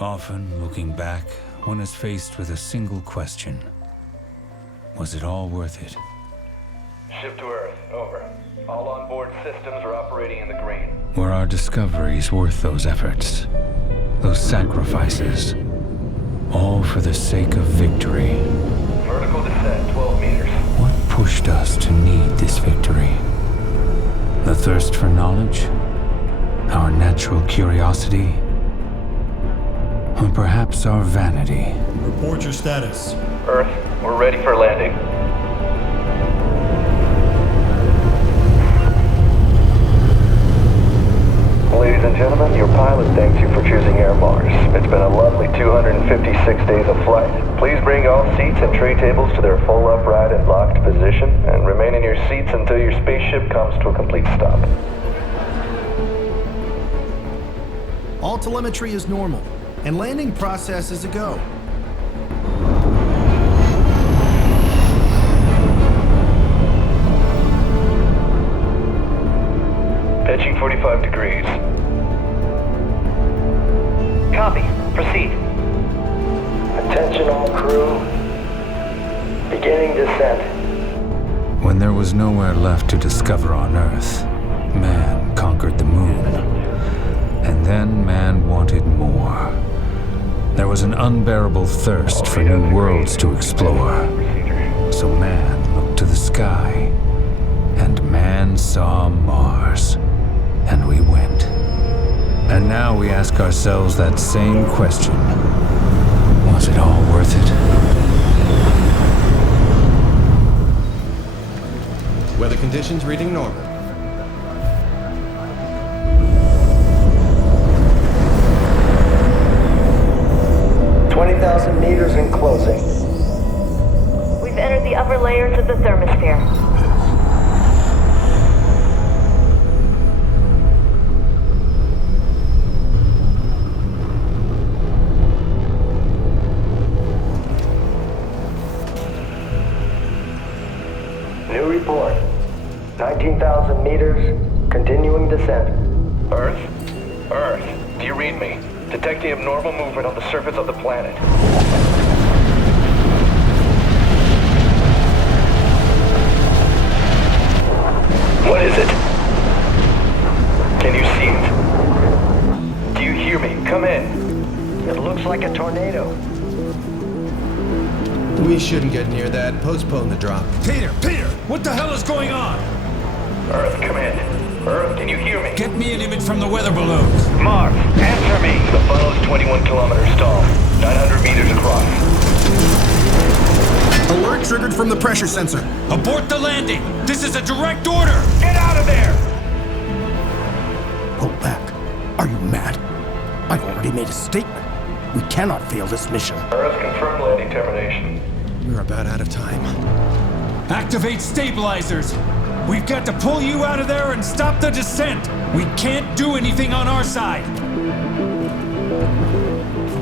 Often, looking back, one is faced with a single question. Was it all worth it? Ship to Earth, over. All on-board systems are operating in the green. Were our discoveries worth those efforts? Those sacrifices? All for the sake of victory? Vertical descent, 12 meters. What pushed us to need this victory? The thirst for knowledge? Our natural curiosity? Or perhaps our vanity? Report your status. Earth, we're ready for landing. Ladies and gentlemen, your pilot thanks you for choosing Air Mars. It's been a lovely 256 days of flight. Please bring all seats and tray tables to their full upright and locked position, and remain in your seats until your spaceship comes to a complete stop. All telemetry is normal, and landing process is a go. Pitching 45 degrees. Copy. Proceed. Attention all crew. Beginning descent. When there was nowhere left to discover on Earth, man conquered the moon. And then man wanted more. There was an unbearable thirst for new worlds to explore. So man looked to the sky, and man saw Mars. And we went. And now we ask ourselves that same question. Was it all worth it? Weather conditions reading normal. Meters in closing. We've entered the upper layers of the thermosphere. New report. 19,000 meters, continuing descent. Earth? Earth, do you read me? Detecting abnormal movement on the surface of the planet. What is it? Can you see it? Do you hear me? Come in. It looks like a tornado. We shouldn't get near that. Postpone the drop. Peter! What the hell is going on? Earth, come in. Earth, can you hear me? Get me an image from the weather balloons. Mars, answer me! The funnel is 21 kilometers tall, 900 meters across. Alert triggered from the pressure sensor. Abort the landing! This is a direct order! Get out of there! Pull back. Are you mad? I've already made a statement. We cannot fail this mission. Earth, confirm landing termination. We're about out of time. Activate stabilizers! We've got to pull you out of there and stop the descent! We can't do anything on our side!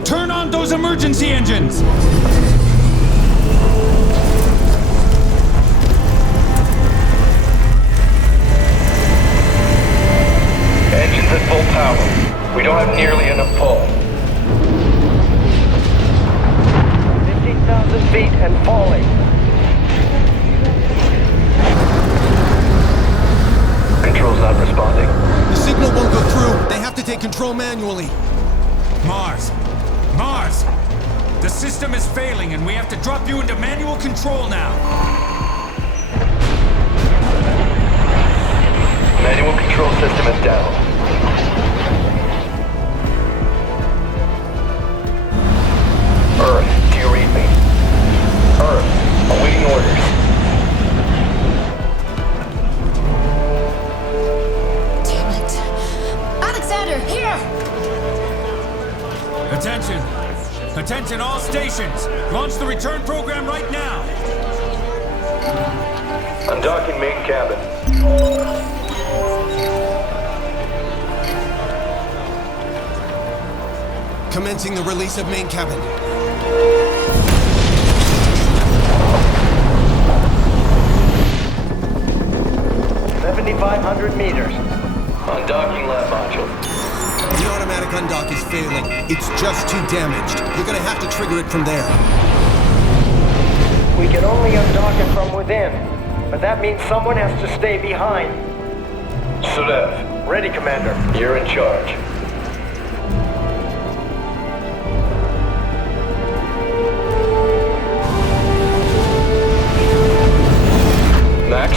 Turn on those emergency engines! Engines at full power. We don't have nearly enough pull. 15,000 feet and falling. Control's not responding. The signal won't go through. They have to take control manually. Mars! The system is failing and we have to drop you into manual control now! Manual control system is down. Earth, do you read me? Earth, awaiting orders. Damn it. Alexander, here! Attention all stations! Launch the return program right now! Undocking main cabin. Commencing the release of main cabin. 7,500 meters. Undocking lab module. The automatic undock is failing. It's just too damaged. You're gonna have to trigger it from there. We can only undock it from within, but that means someone has to stay behind. Sulev, Ready, Commander. you're in charge. Max,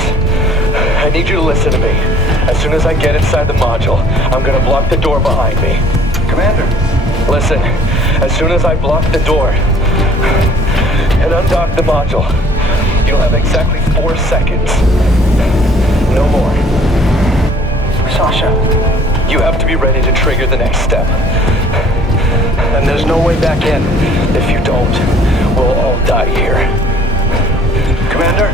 I need you to listen to me. As soon as I get inside the module, I'm gonna block the door behind me. Commander. Listen, as soon as I block the door and undock the module, you'll have exactly 4 seconds. No more. Sasha. You have to be ready to trigger the next step. And there's no way back in. If you don't, we'll all die here. Commander.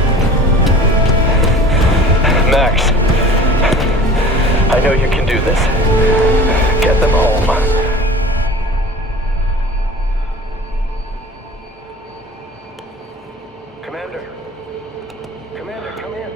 Max, I know you can do this. Get them home. Commander. Commander, come in.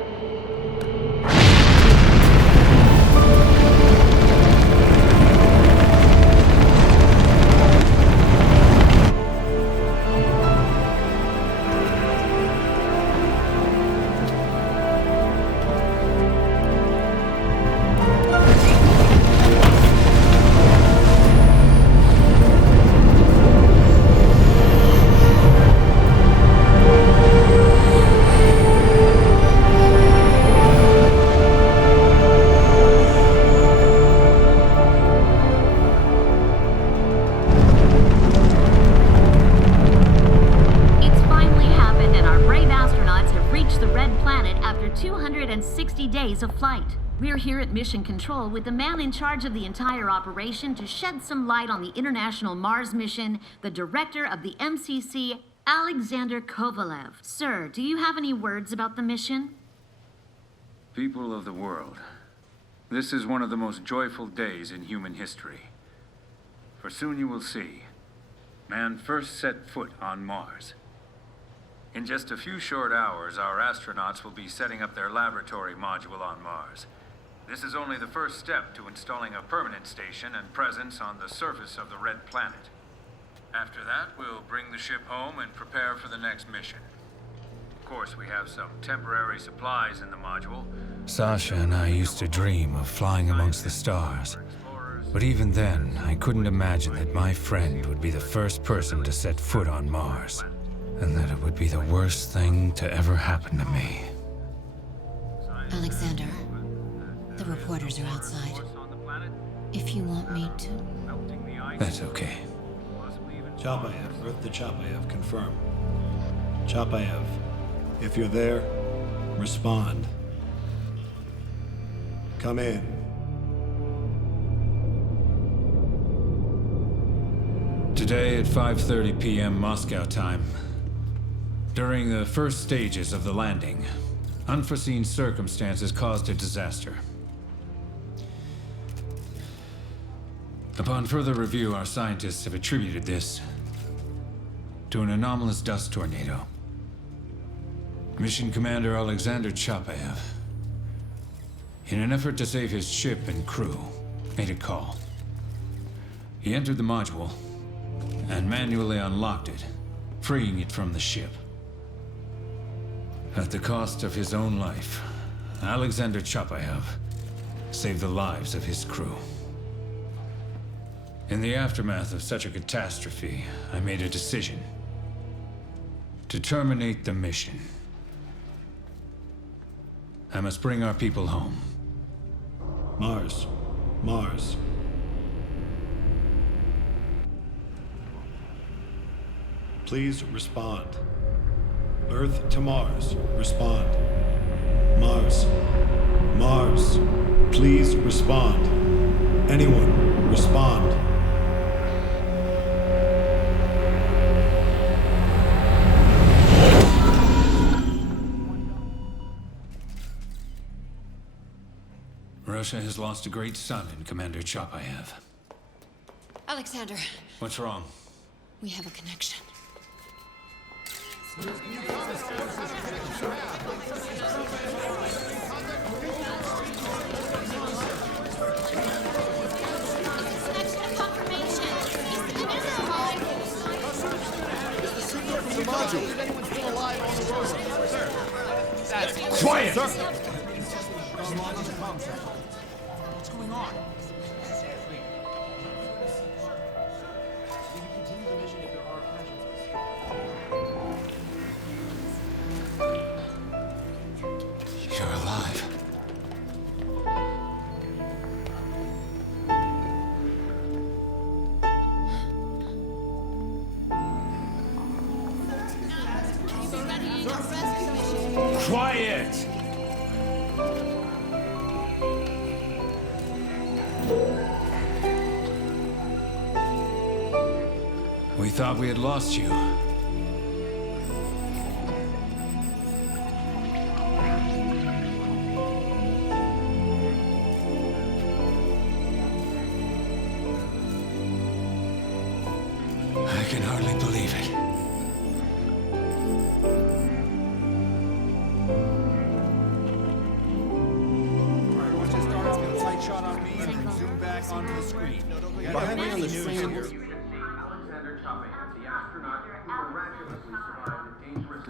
after 260 days of flight. We're here at Mission Control with the man in charge of the entire operation to shed some light on the International Mars mission, the director of the MCC, Alexander Kovalev. Sir, do you have any words about the mission? People of the world, this is one of the most joyful days in human history. For soon you will see, man first set foot on Mars. In just a few short hours, our astronauts will be setting up their laboratory module on Mars. This is only the first step to installing a permanent station and presence on the surface of the Red Planet. After that, we'll bring the ship home and prepare for the next mission. Of course, we have some temporary supplies in the module. Sasha and I used to dream of flying amongst the stars. But even then, I couldn't imagine that my friend would be the first person to set foot on Mars. And that it would be the worst thing to ever happen to me. Alexander, the reporters are outside. If you want me to... That's okay. Chapayev, Earth to Chapayev, confirm. Chapayev, if you're there, respond. Come in. Today at 5:30 p.m. Moscow time, during the first stages of the landing, unforeseen circumstances caused a disaster. Upon further review, our scientists have attributed this to an anomalous dust tornado. Mission Commander Alexander Chapayev, in an effort to save his ship and crew, made a call. He entered the module and manually unlocked it, freeing it from the ship. At the cost of his own life, Alexander Chapayev saved the lives of his crew. In the aftermath of such a catastrophe, I made a decision to terminate the mission. I must bring our people home. Mars. Mars. Please respond. Earth to Mars. Respond. Mars. Mars. Please respond. Anyone, respond. Russia has lost a great son in Commander Chapayev. Alexander, What's wrong? we have a connection. module. Quiet! What's going on? You're alive. Quiet! We thought we had lost you. I can hardly believe it. Shot on me and then zoom back onto the screen. Behind me on the screen.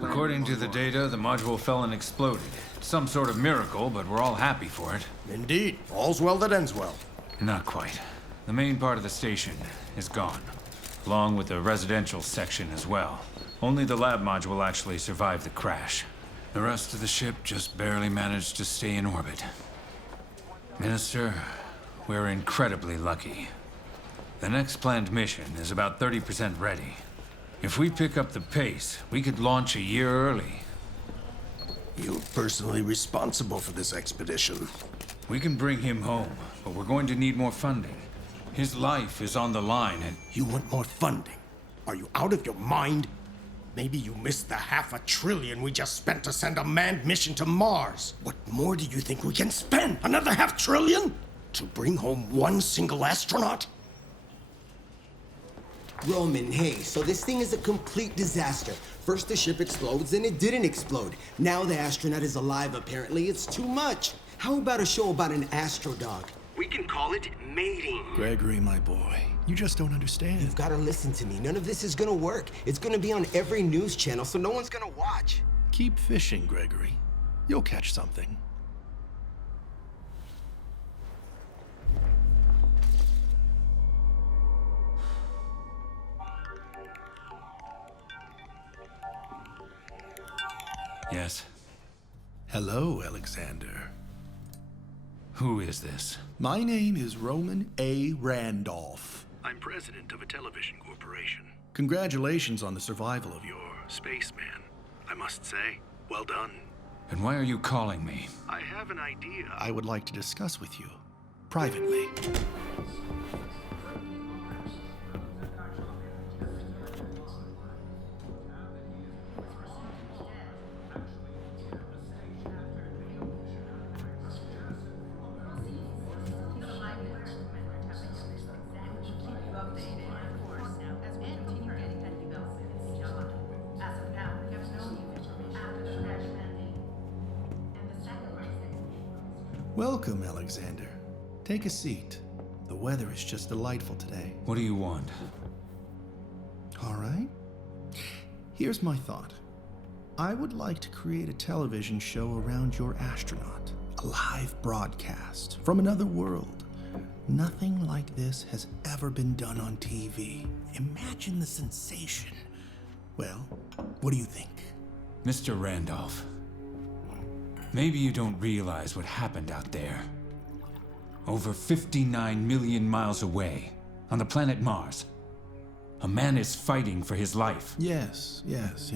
According to the data, the module fell and exploded. Some sort of miracle, but we're all happy for it. Indeed. All's well that ends well. Not quite. The main part of the station is gone, along with the residential section as well. Only the lab module actually survived the crash. The rest of the ship just barely managed to stay in orbit. Minister, we're incredibly lucky. The next planned mission is about 30% ready. If we pick up the pace, we could launch a year early. You're personally responsible for this expedition. We can bring him home, but we're going to need more funding. His life is on the line and... You want more funding? Are you out of your mind? Maybe you missed the $500 billion we just spent to send a manned mission to Mars. What more do you think we can spend? Another $500 billion? To bring home one single astronaut? Roman, hey, so this thing is a complete disaster. First the ship explodes, then it didn't explode. Now the astronaut is alive, apparently. It's too much. How about a show about an astrodog? We can call it mating. Grigory, my boy, you just don't understand. You've got to listen to me. None of this is gonna work. It's gonna be on every news channel, so no one's gonna watch. Keep fishing, Grigory. You'll catch something. Yes? Hello, Alexander. Who is this? My name is Roman A. Randolph. I'm president of a television corporation. Congratulations on the survival of your spaceman. I must say, well done. And why are you calling me? I have an idea I would like to discuss with you, privately. Welcome, Alexander. Take a seat. The weather is just delightful today. What do you want? All right. Here's my thought. I would like to create a television show around your astronaut. A live broadcast from another world. Nothing like this has ever been done on TV. Imagine the sensation. Well, what do you think? Mr. Randolph, maybe you don't realize what happened out there. Over 59 million miles away, on the planet Mars, a man is fighting for his life. Yes.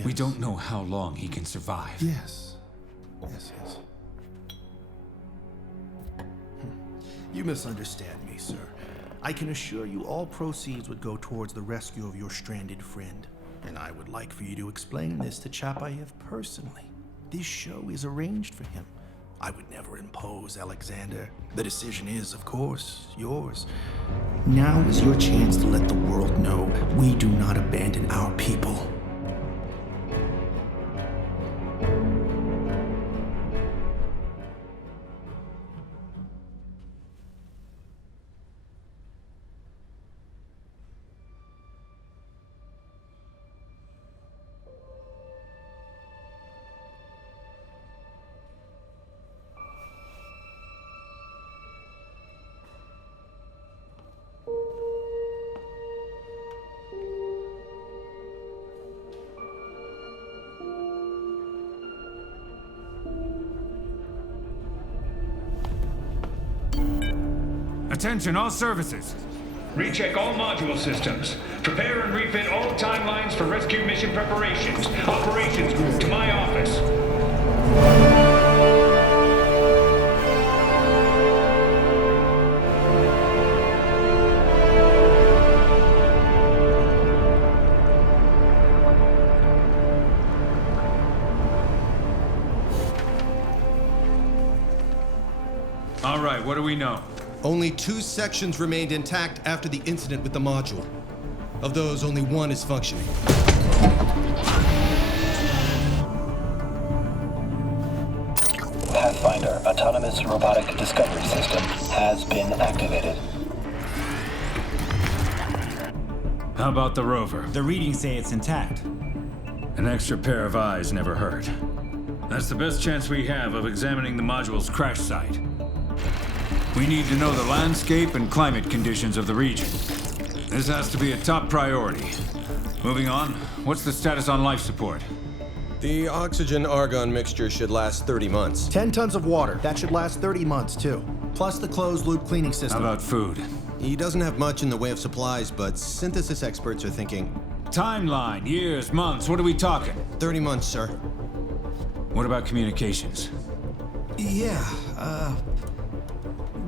We don't know how long he can survive. Yes. You misunderstand me, sir. I can assure you all proceeds would go towards the rescue of your stranded friend. And I would like for you to explain this to Chapayev personally. This show is arranged for him. I would never impose, Alexander. The decision is, of course, yours. Now is your chance to let the world know we do not abandon our people. Attention, all services. Recheck all module systems. Prepare and refit all timelines for rescue mission preparations. Operations group to my office. All right, what do we know? Only 2 sections remained intact after the incident with the module. Of those, only 1 is functioning. Pathfinder Autonomous Robotic Discovery System has been activated. How about the rover? The readings say it's intact. An extra pair of eyes never hurt. That's the best chance we have of examining the module's crash site. We need to know the landscape and climate conditions of the region. This has to be a top priority. Moving on, what's the status on life support? The oxygen-argon mixture should last 30 months. 10 tons of water. That should last 30 months, too. Plus the closed-loop cleaning system. How about food? He doesn't have much in the way of supplies, but synthesis experts are thinking... Timeline, years, months, what are we talking? 30 months, sir. What about communications?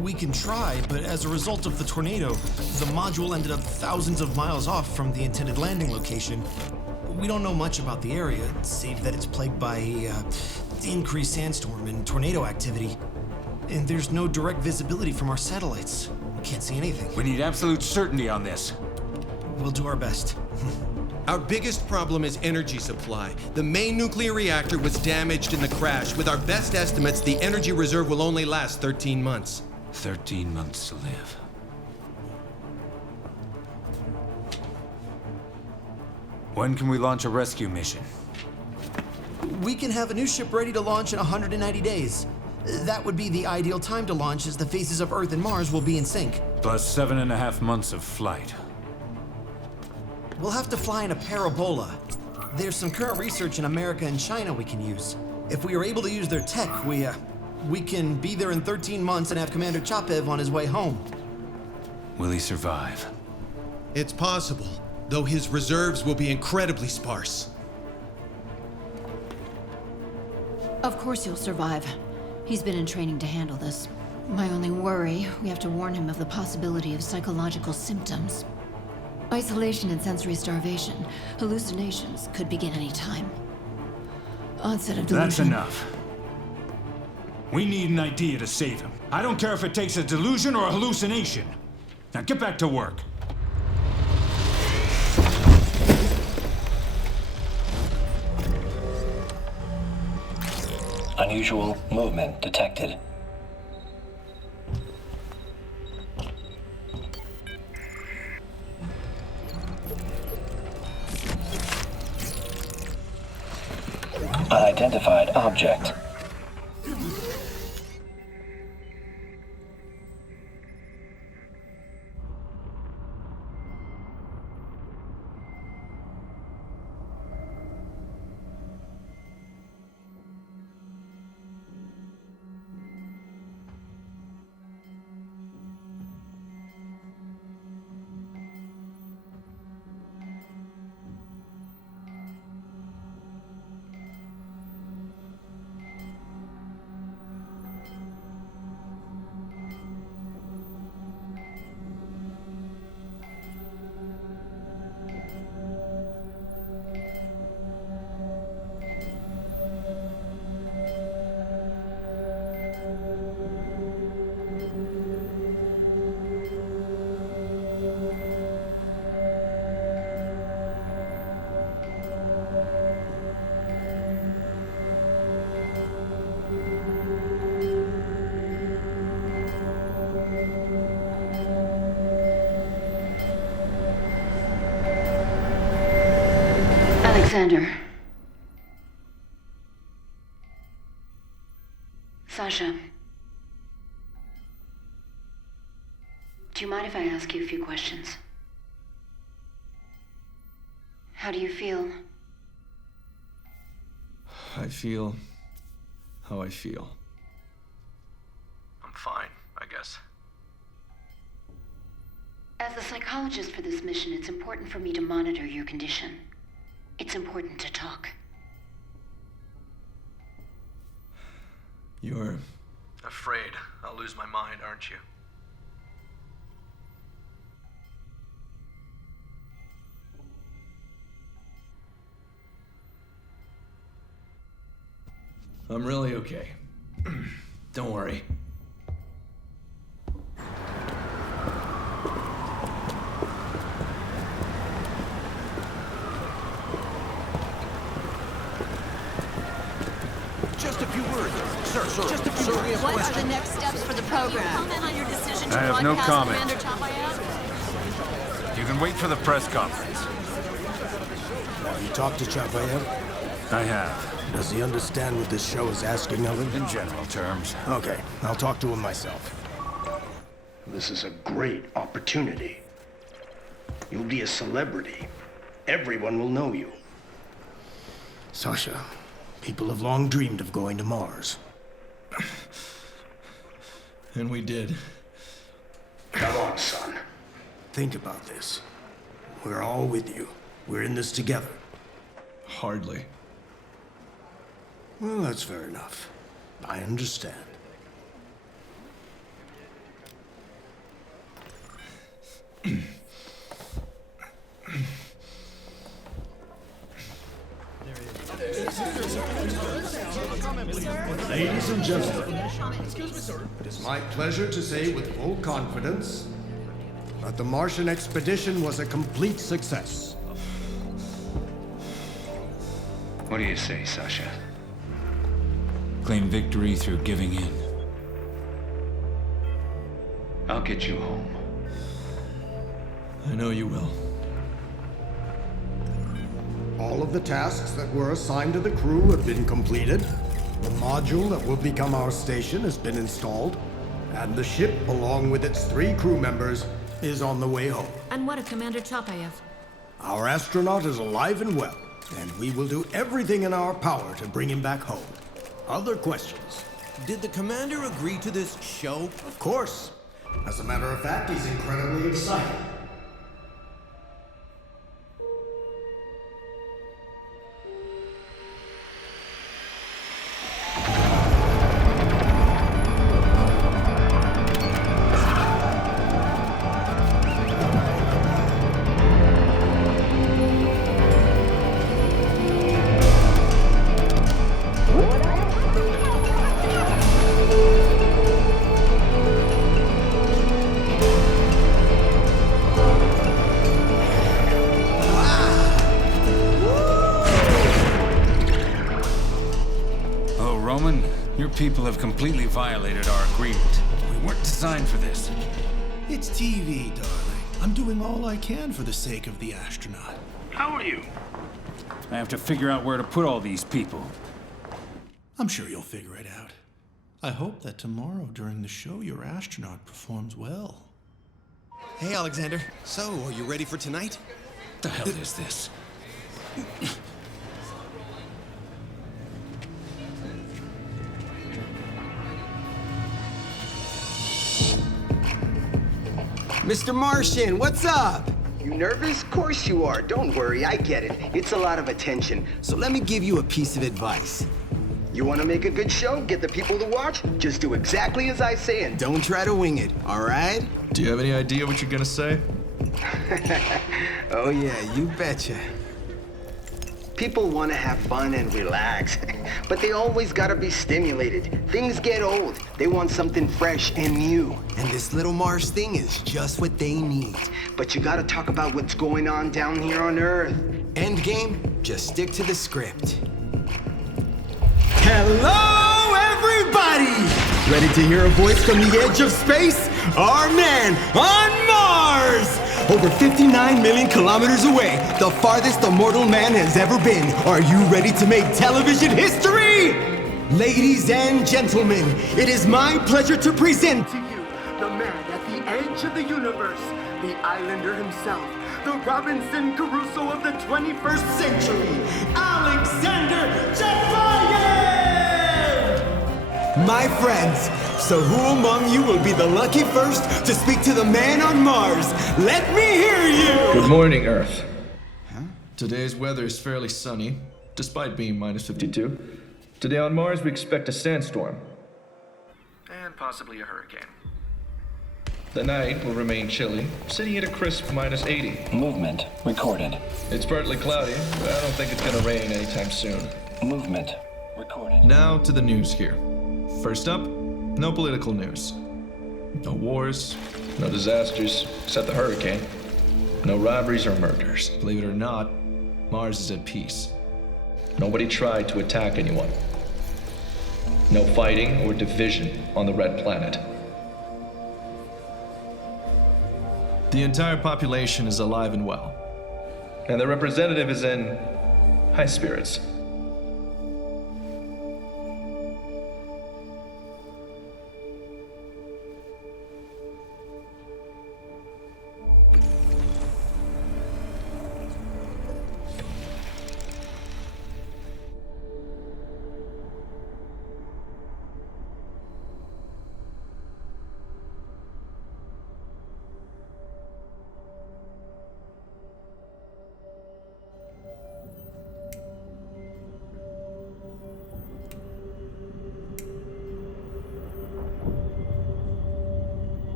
We can try, but as a result of the tornado, the module ended up thousands of miles off from the intended landing location. We don't know much about the area, save that it's plagued by increased sandstorm and tornado activity. And there's no direct visibility from our satellites. We can't see anything. We need absolute certainty on this. We'll do our best. Our biggest problem is energy supply. The main nuclear reactor was damaged in the crash. With our best estimates, the energy reserve will only last 13 months. 13 months to live. When can we launch a rescue mission? We can have a new ship ready to launch in 190 days. That would be the ideal time to launch, as the phases of Earth and Mars will be in sync. Plus 7.5 months of flight. We'll have to fly in a parabola. There's some current research in America and China we can use. If we are able to use their tech, we can be there in 13 months and have Commander Chapev on his way home. Will he survive? It's possible, though his reserves will be incredibly sparse. Of course he'll survive. He's been in training to handle this. My only worry, we have to warn him of the possibility of psychological symptoms. Isolation and sensory starvation. Hallucinations could begin any time. Onset of delusion. That's enough. We need an idea to save him. I don't care if it takes a delusion or a hallucination. Now get back to work. Unusual movement detected. Unidentified object. Alexander. Sasha. Do you mind if I ask you a few questions? How do you feel? I feel how I feel. I'm fine, I guess. psychologist for this mission, it's important for me to monitor your condition. It's important to talk. You're... Afraid I'll lose my mind, aren't you? I'm really okay. Don't worry. Just a few words. Sir, just a few words. What are the next steps for the program? Comment on your decision to I have no broadcast comment. Commander Chapayev? You can wait for the press conference. Have you talked to Chapayev? I have. Does he understand what this show is asking of him? In general terms. Okay, I'll talk to him myself. This is a great opportunity. You'll be a celebrity. Everyone will know you. Sasha, people have long dreamed of going to Mars. And we did. Come on, son. Think about this. We're all with you. We're in this together. Hardly. Well, that's fair enough. I understand. Ladies and gentlemen, it is my pleasure to say with full confidence that the Martian expedition was a complete success. What do you say, Sasha? Claim victory through giving in. I'll get you home. I know you will. All of the tasks that were assigned to the crew have been completed. The module that will become our station has been installed. And the ship, along with its 3 crew members, is on the way home. And what of Commander Chapayev? Our astronaut is alive and well, and we will do everything in our power to bring him back home. Other questions? Did the commander agree to this show? Of course. As a matter of fact, he's incredibly excited. People have completely violated our agreement. We weren't designed for this. It's TV, darling. I'm doing all I can for the sake of the astronaut. How are you? I have to figure out where to put all these people. I'm sure you'll figure it out. I hope that tomorrow during the show your astronaut performs well. Hey, Alexander. So, are you ready for tonight? What the hell is this? Mr. Martian, what's up? You nervous? Of course you are. Don't worry, I get it. It's a lot of attention. So let me give you a piece of advice. You want to make a good show? Get the people to watch? Just do exactly as I say and don't try to wing it, all right? Do you have any idea what you're gonna say? Oh yeah, you betcha. People want to have fun and relax, but they always gotta be stimulated. Things get old. They want something fresh and new. And this little Mars thing is just what they need. But you gotta talk about what's going on down here on Earth. Endgame, just stick to the script. Hello, everybody! Ready to hear a voice from the edge of space? Our man on Mars! Over 59 million kilometers away, the farthest a mortal man has ever been. Are you ready to make television history? Ladies and gentlemen, it is my pleasure to present to you the man at the edge of the universe, the islander himself, the Robinson Crusoe of the 21st century, Alexander Chapayev! My friends, So who among you will be the lucky first to speak to the man on Mars? Let me hear you! Good morning, Earth. Today's weather is fairly sunny, despite being minus 52. Today on Mars, we expect a sandstorm. And possibly a hurricane. The night will remain chilly, sitting at a crisp minus 80. Movement recorded. It's partly cloudy, but I don't think it's gonna rain anytime soon. Movement recorded. Now to the news here. First up, no political news. No wars, no disasters, except the hurricane. No robberies or murders. Believe it or not, Mars is at peace. Nobody tried to attack anyone. No fighting or division on the Red Planet. The entire population is alive and well. And the representative is in high spirits.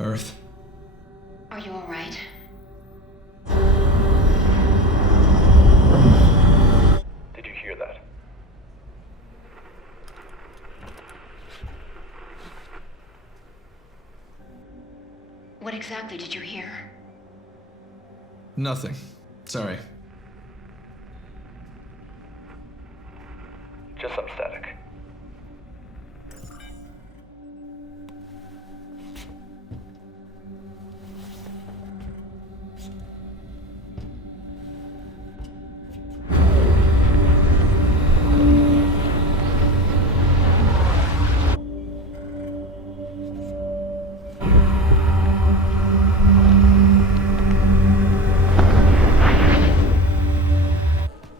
Earth. Are you all right? Did you hear that? What exactly did you hear? Nothing. Sorry. Just some static.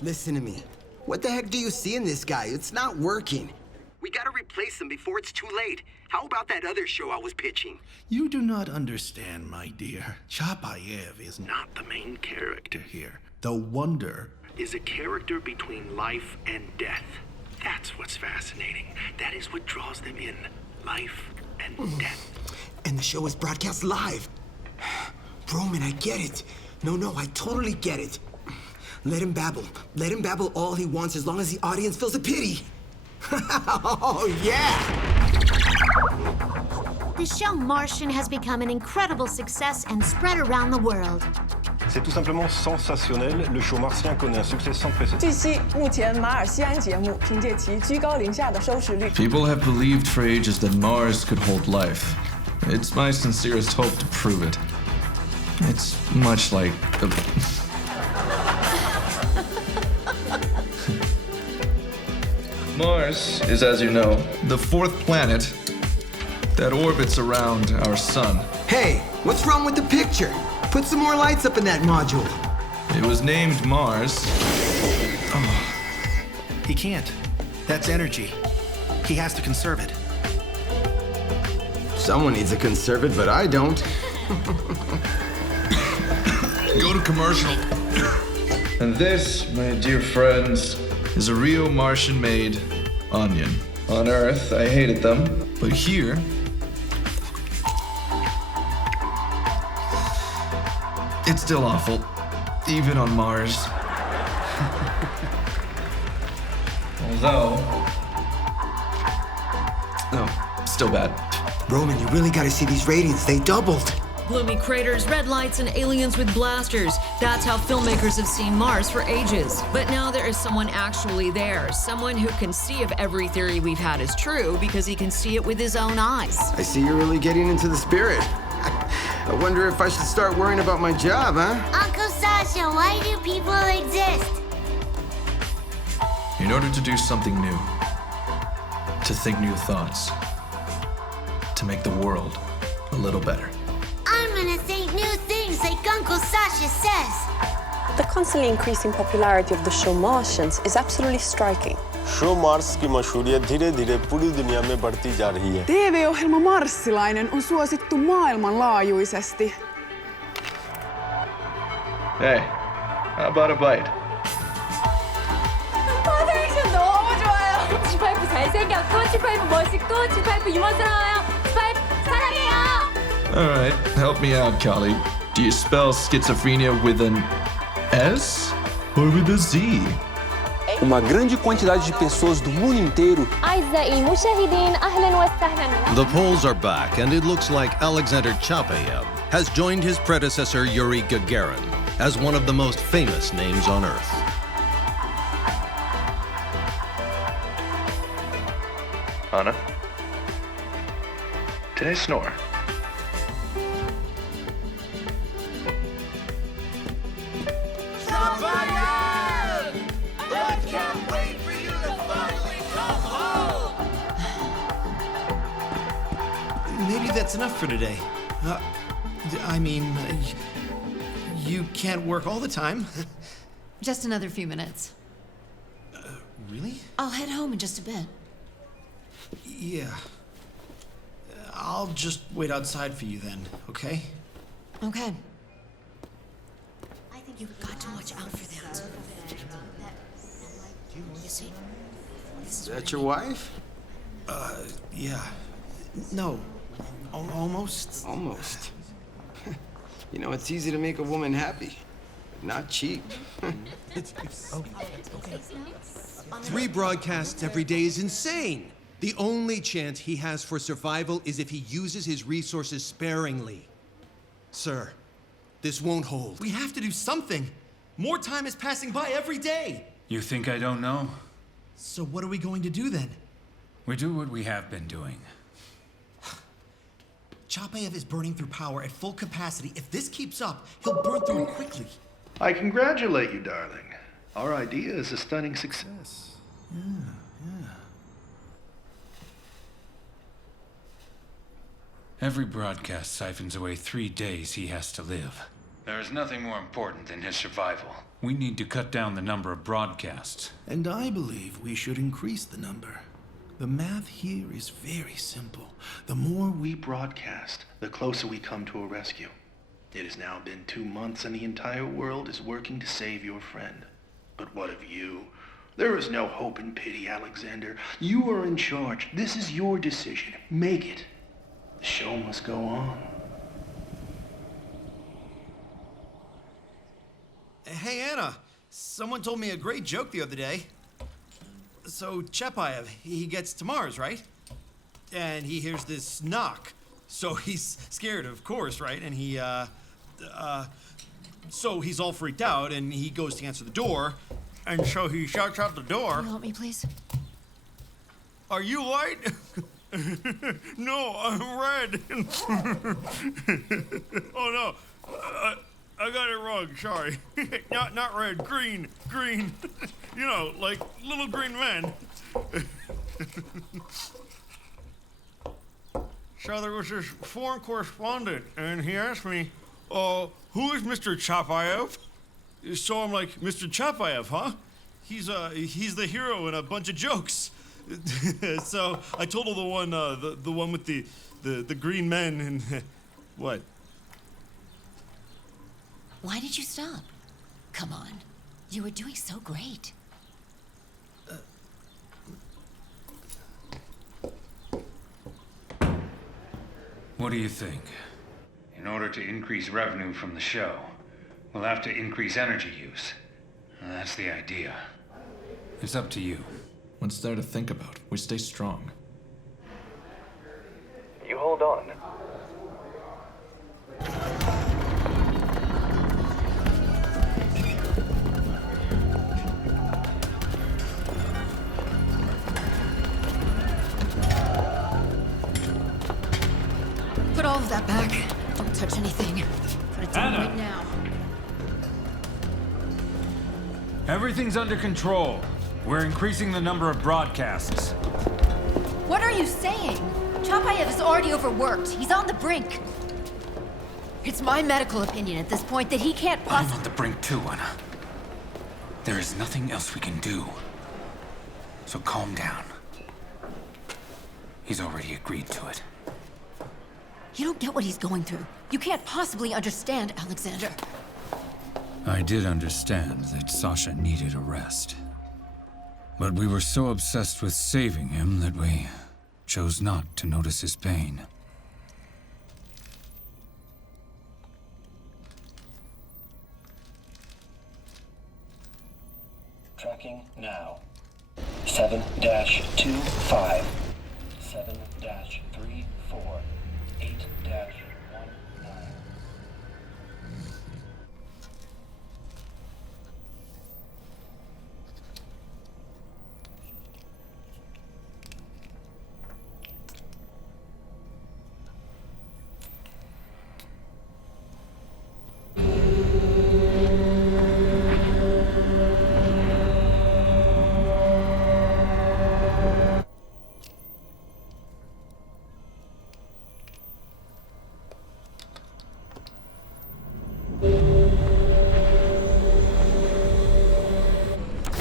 Listen to me. What the heck do you see in this guy? It's not working. We gotta replace him before it's too late. How about that other show I was pitching? You do not understand, my dear. Chapayev is not the main character here. The Wonder is a character between life and death. That's what's fascinating. That is what draws them in. Life and death. And the show is broadcast live. Broman, I get it. No, I totally get it. Let him babble. Let him babble all he wants as long as the audience feels a pity. Oh, yeah! The show Martian has become an incredible success and spread around the world. C'est tout simplement sensationnel. Le show Martien connaît un succès sans précédent. 据悉，目前马尔西安节目凭借其居高临下的收视率。 People have believed for ages that Mars could hold life. It's my sincerest hope to prove it. It's much like a... Mars is, as you know, the fourth planet that orbits around our sun. Hey, what's wrong with the picture? Put some more lights up in that module. It was named Mars. Oh. He can't. That's energy. He has to conserve it. Someone needs to conserve it, but I don't. Go to commercial. And this, my dear friends, is a real Martian-made onion. On Earth, I hated them, but here, it's still awful, even on Mars. Although... No, still bad. Roman, you really gotta see these ratings. They doubled. Gloomy craters, red lights, and aliens with blasters. That's how filmmakers have seen Mars for ages. But now there is someone actually there. Someone who can see if every theory we've had is true because he can see it with his own eyes. I see you're really getting into the spirit. I wonder if I should start worrying about my job, huh? Uncle Sasha, why do people exist? In order to do something new, to think new thoughts, to make the world a little better. I'm gonna think new things like Uncle Sasha says. The constantly increasing popularity of the show Martians is absolutely striking. Show Mars की मशहूरियत धीरे-धीरे पूरी दुनिया में बढ़ती जा रही है. TV-ohjelma Marssilainen on suosittu maailmanlaajuisesti. Hey, how about a bite? 파이프 너무 좋아요. 지파이프 잘생겼고, 지파이프 멋있고, 지파이프 유머스러워요. 지파이프 사랑해요. All right, help me out, Kali. Do you spell schizophrenia with an S or with a Z? Uma grande quantidade de pessoas do mundo inteiro. أعزائي المشاهدين أهلا وسهلا. The polls are back, and it looks like Alexander Chapayev has joined his predecessor Yuri Gagarin as one of the most famous names on Earth. Anna? Did I snore? Maybe that's enough for today. I mean, you can't work all the time. Just another few minutes. Really? I'll head home in just a bit. Yeah. I'll just wait outside for you then, okay? Okay. I think you've got to watch out for that. You see? Is that your wife? Yeah. No. Almost. Almost. You know, it's easy to make a woman happy. Not cheap. 3 broadcasts every day is insane. The only chance he has for survival is if he uses his resources sparingly. Sir, this won't hold. We have to do something. More time is passing by every day. You think I don't know? So what are we going to do then? We do what we have been doing. Chapayev is burning through power at full capacity. If this keeps up, he'll burn through it quickly. I congratulate you, darling. Our idea is a stunning success. Yeah. Every broadcast siphons away 3 days he has to live. There is nothing more important than his survival. We need to cut down the number of broadcasts. And I believe we should increase the number. The math here is very simple. The more we broadcast, the closer we come to a rescue. It has now been 2 months and the entire world is working to save your friend. But what of you? There is no hope and pity, Alexander. You are in charge. This is your decision. Make it. The show must go on. Hey, Anna. Someone told me a great joke the other day. So Chapayev, he gets to Mars, right? And he hears this knock. So he's scared, of course, right? And so he's all freaked out, and he goes to answer the door. And so he shouts out the door. Can you help me, please? Are you white? No, I'm red. Oh, no. I got it wrong, sorry. Not red, green. You know, like little green men. So there was this foreign correspondent, and he asked me, who is Mr. Chapayev? So I'm like, Mr. Chapayev, huh? He's the hero in a bunch of jokes. So I told him the one with the green men and what? Why did you stop? Come on. You were doing so great. What do you think? In order to increase revenue from the show, we'll have to increase energy use. That's the idea. It's up to you. What's there to think about? We stay strong. You hold on. Put all of that back. Don't touch anything. Put it down Anna! right now. Everything's under control. We're increasing the number of broadcasts. What are you saying? Chapayev is already overworked. He's on the brink. It's my medical opinion at this point that he can't I'm possibly— on the brink too, Anna. There is nothing else we can do. So calm down. He's already agreed to it. You don't get what he's going through. You can't possibly understand, Alexander. I did understand that Sasha needed a rest. But we were so obsessed with saving him that we chose not to notice his pain. Tracking now. 7-25. 7-34. 8-19.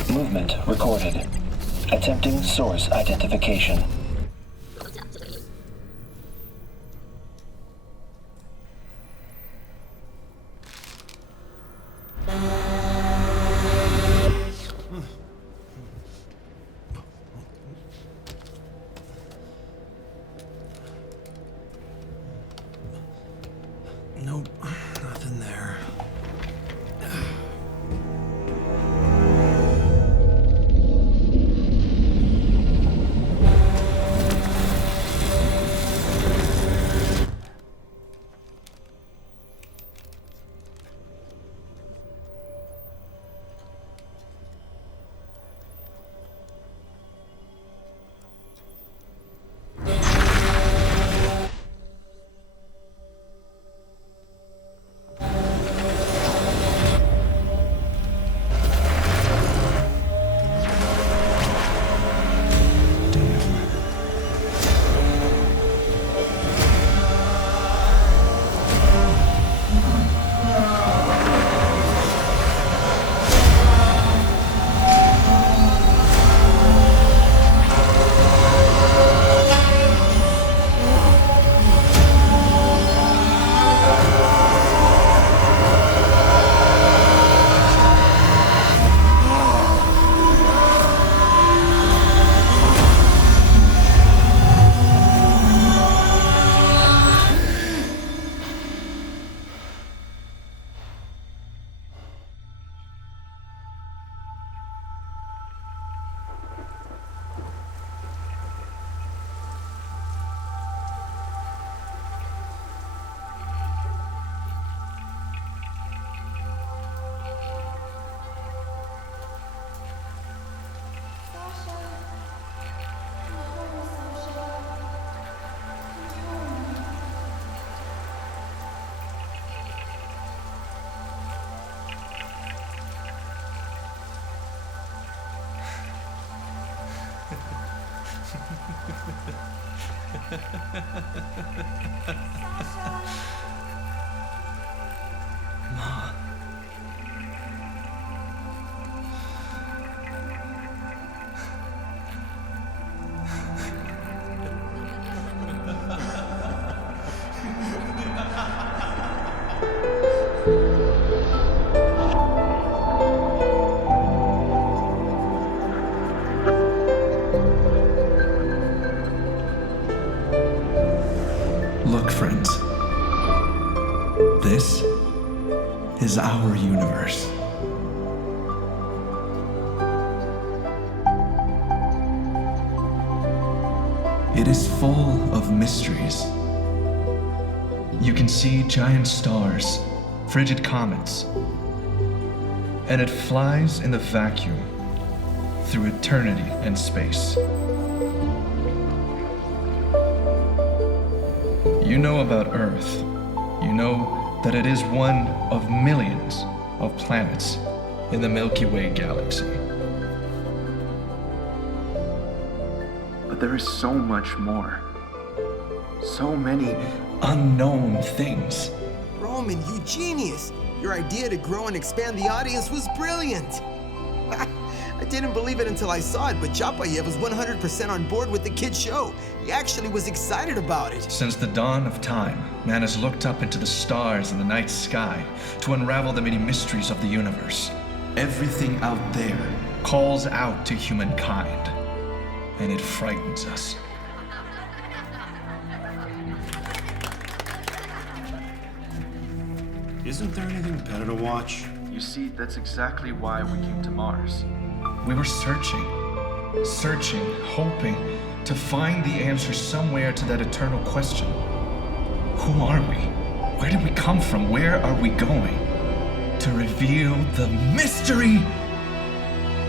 Movement recorded. Attempting source identification. Nope, nothing there. Ma. Look, friends. This is our universe. It is full of mysteries. You can see giant stars, frigid comets, and it flies in the vacuum through eternity and space. You know about Earth. You know that it is one of millions of planets in the Milky Way galaxy. But there is so much more. So many unknown things. Roman, you genius! Your idea to grow and expand the audience was brilliant! I didn't believe it until I saw it, but Chapayev was 100% on board with the kid's show. He actually was excited about it. Since the dawn of time, man has looked up into the stars in the night sky to unravel the many mysteries of the universe. Everything out there calls out to humankind, and it frightens us. Isn't there anything better to watch? You see, that's exactly why we came to Mars. We were searching, hoping to find the answer somewhere to that eternal question. Who are we? Where did we come from? Where are we going? To reveal the mystery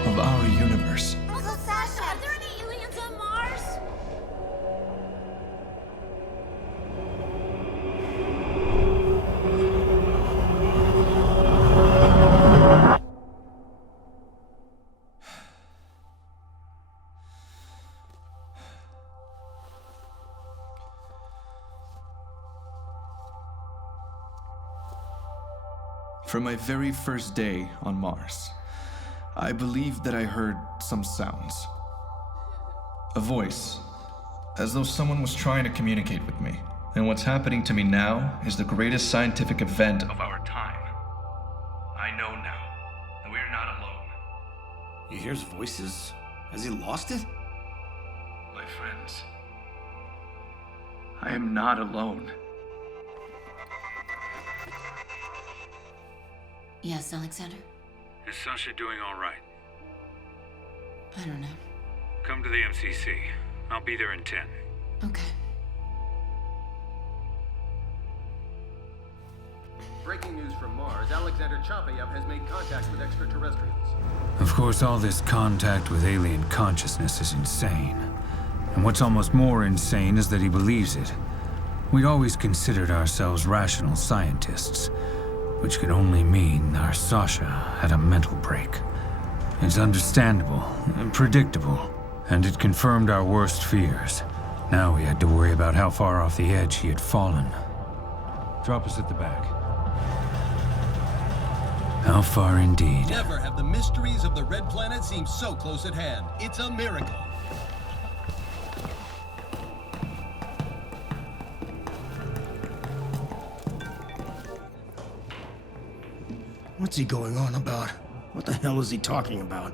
of our universe. Uncle Sasha, are there any aliens on Mars? From my very first day on Mars, I believed that I heard some sounds. A voice, as though someone was trying to communicate with me. And what's happening to me now is the greatest scientific event of our time. I know now that we're not alone. He hears voices. Has he lost it? My friends, I am not alone. Yes, Alexander? Is Sasha doing all right? I don't know. Come to the MCC. I'll be there in 10. Okay. Breaking news from Mars. Alexander Chapayev has made contact with extraterrestrials. Of course, all this contact with alien consciousness is insane. And what's almost more insane is that he believes it. We'd always considered ourselves rational scientists, which could only mean our Sasha had a mental break. It's understandable, predictable, and it confirmed our worst fears. Now we had to worry about how far off the edge he had fallen. Drop us at the back. How far indeed. Never have the mysteries of the Red Planet seemed so close at hand. It's a miracle. What's he going on about? What the hell is he talking about?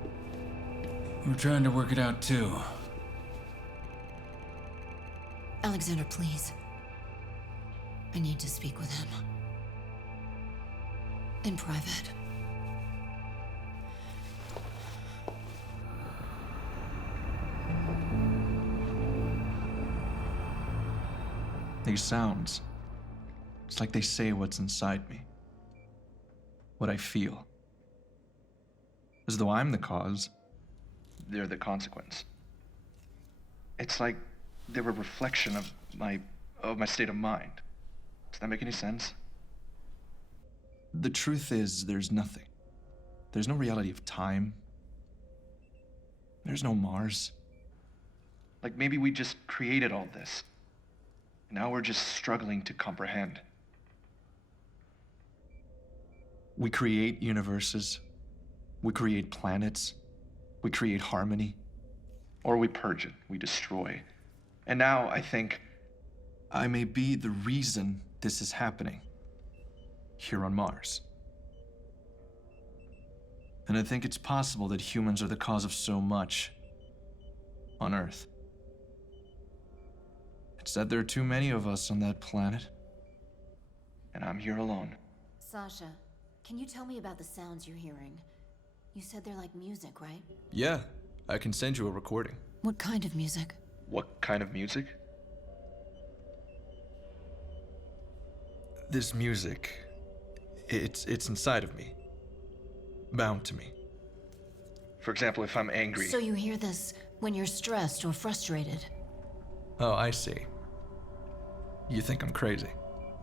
We're trying to work it out too. Alexander, please. I need to speak with him. In private. These sounds, it's like they say what's inside me. What I feel. As though I'm the cause, they're the consequence. It's like they're a reflection of my state of mind. Does that make any sense? The truth is, there's nothing. There's no reality of time. There's no Mars. Like maybe we just created all this. Now we're just struggling to comprehend. We create universes, we create planets, we create harmony, or we purge it, we destroy. And now I think I may be the reason this is happening here on Mars. And I think it's possible that humans are the cause of so much on Earth. It's that there are too many of us on that planet, and I'm here alone. Sasha, can you tell me about the sounds you're hearing? You said they're like music, right? Yeah, I can send you a recording. What kind of music? What kind of music? This music, it's inside of me. Bound to me. For example, if I'm angry... So you hear this when you're stressed or frustrated? Oh, I see. You think I'm crazy.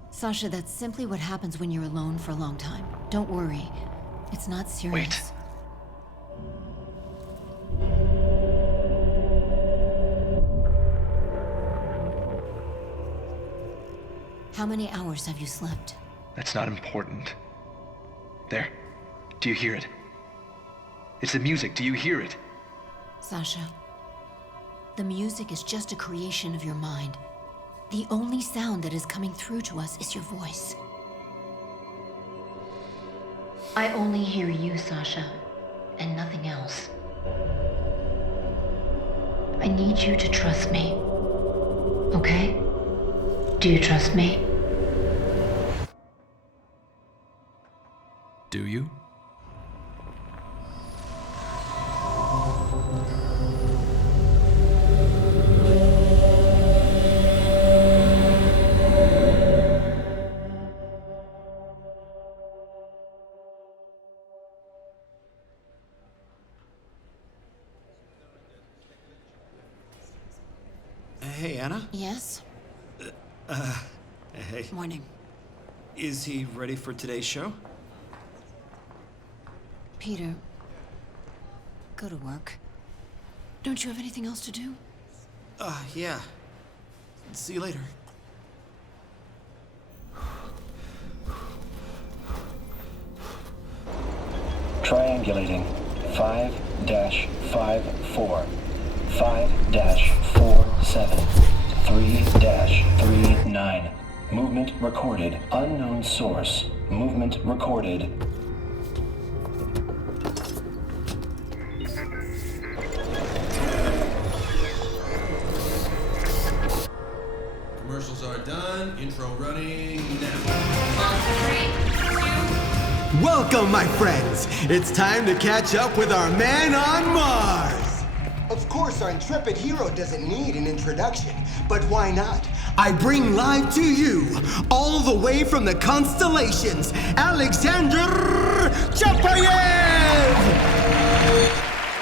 Sasha, that's simply what happens when you're alone for a long time. Don't worry. It's not serious. Wait. How many hours have you slept? That's not important. There. Do you hear it? It's the music. Do you hear it? Sasha, the music is just a creation of your mind. The only sound that is coming through to us is your voice. I only hear you, Sasha, and nothing else. I need you to trust me. Okay? Do you trust me? Do you? Hey, Anna? Yes? Hey. Morning. Is he ready for today's show? Peter, go to work. Don't you have anything else to do? Yeah. See you later. Triangulating. 5-54. 5-47. 3-39. Movement recorded. Unknown source. Movement recorded. Commercials are done. Intro running now. Welcome, my friends. It's time to catch up with our man on Mars. Of course, our intrepid hero doesn't need an introduction, but why not? I bring live to you, all the way from the constellations, Alexander Chapayev!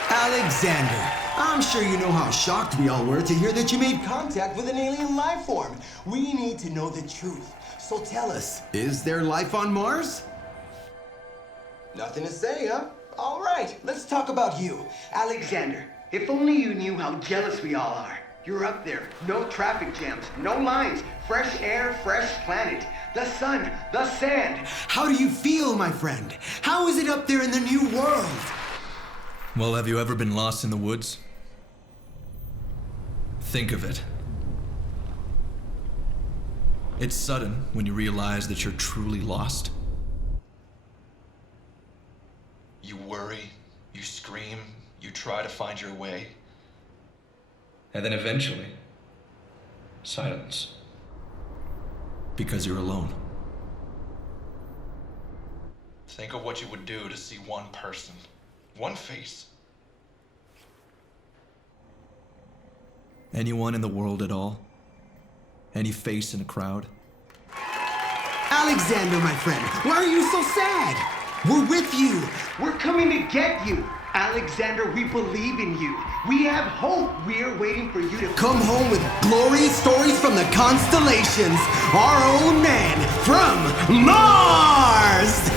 Alexander, I'm sure you know how shocked we all were to hear that you made contact with an alien life form. We need to know the truth. So tell us, is there life on Mars? Nothing to say, huh? All right, let's talk about you. Alexander, if only you knew how jealous we all are. You're up there, no traffic jams, no lines, fresh air, fresh planet, the sun, the sand. How do you feel, my friend? How is it up there in the new world? Well, have you ever been lost in the woods? Think of it. It's sudden when you realize that you're truly lost. You worry, you scream, you try to find your way. And then eventually, silence. Because you're alone. Think of what you would do to see one person, one face. Anyone in the world at all? Any face in a crowd? Alexander, my friend, why are you so sad? We're with you. We're coming to get you. Alexander, we believe in you. We have hope. We're waiting for you to come home with glory stories from the constellations. Our own man from Mars!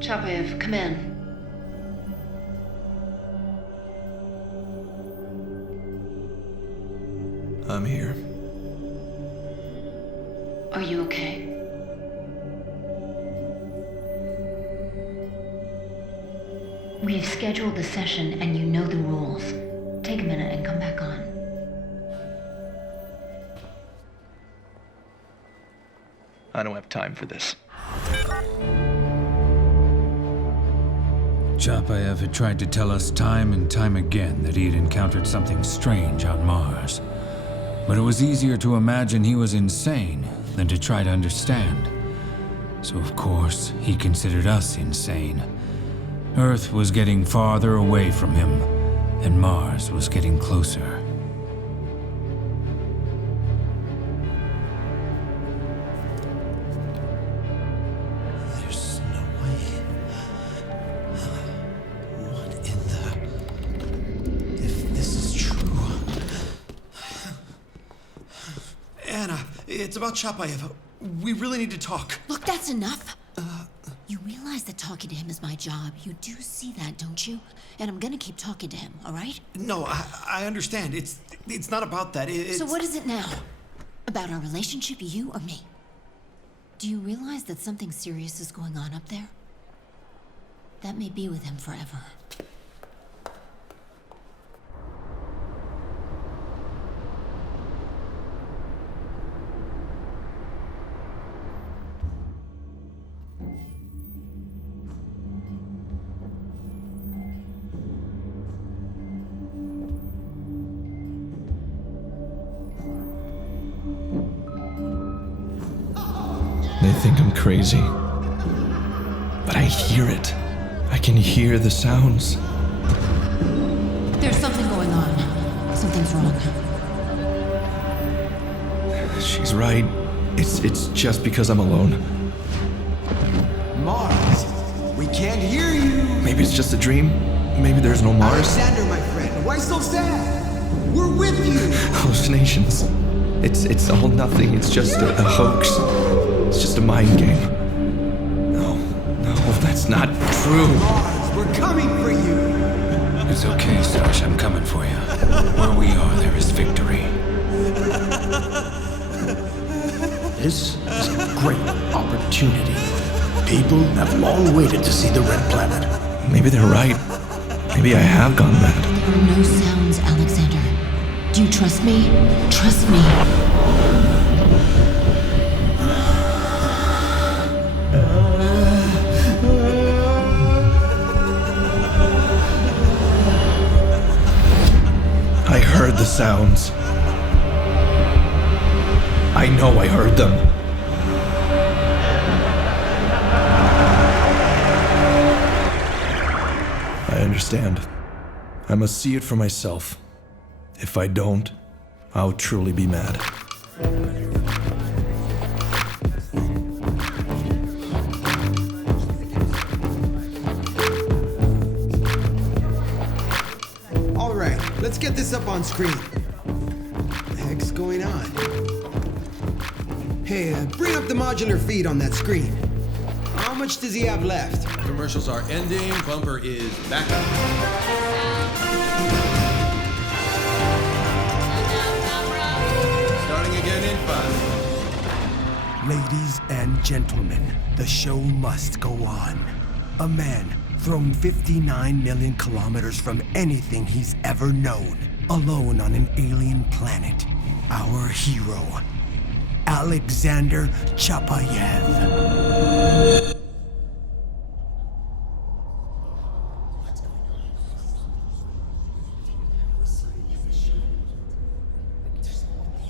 Chapayev, come in. I'm here. Are you okay? We've scheduled the session and you know the rules. Take a minute and come back on. I don't have time for this. Chapayev had tried to tell us time and time again that he had encountered something strange on Mars. But it was easier to imagine he was insane than to try to understand. So of course, he considered us insane. Earth was getting farther away from him, and Mars was getting closer. There's no way. What in the... If this is true... Anna, it's about Chapayev. We really need to talk. Look, that's enough. You realize that talking to him is my job. You do see that, don't you? And I'm gonna keep talking to him, all right? No, I understand. It's not about that. It's... So what is it now? About our relationship, you or me? Do you realize that something serious is going on up there? That may be with him forever. They think I'm crazy. But I hear it. I can hear the sounds. There's something going on. Something's wrong. She's right. It's just because I'm alone. Mars, we can't hear you. Maybe it's just a dream. Maybe there's no Mars. Alexander, my friend, why so sad? We're with you. Hallucinations. It's all nothing. It's just a hoax. It's just a mind game. No, that's not true. Mars, we're coming for you. It's okay, Sash, I'm coming for you. Where we are, there is victory. This is a great opportunity. People have long waited to see the Red Planet. Maybe they're right. Maybe I have gone mad. There are no sounds, Alexander. Do you trust me? Trust me. I heard the sounds. I know I heard them. I understand. I must see it for myself. If I don't, I'll truly be mad. All right, let's get this up on screen. What the heck's going on? Hey, bring up the modular feed on that screen. How much does he have left? Commercials are ending. Bumper is back up. Starting again in 5. Ladies and gentlemen, the show must go on. A man thrown 59 million kilometers from anything he's ever known, alone on an alien planet. Our hero, Alexander Chapayev.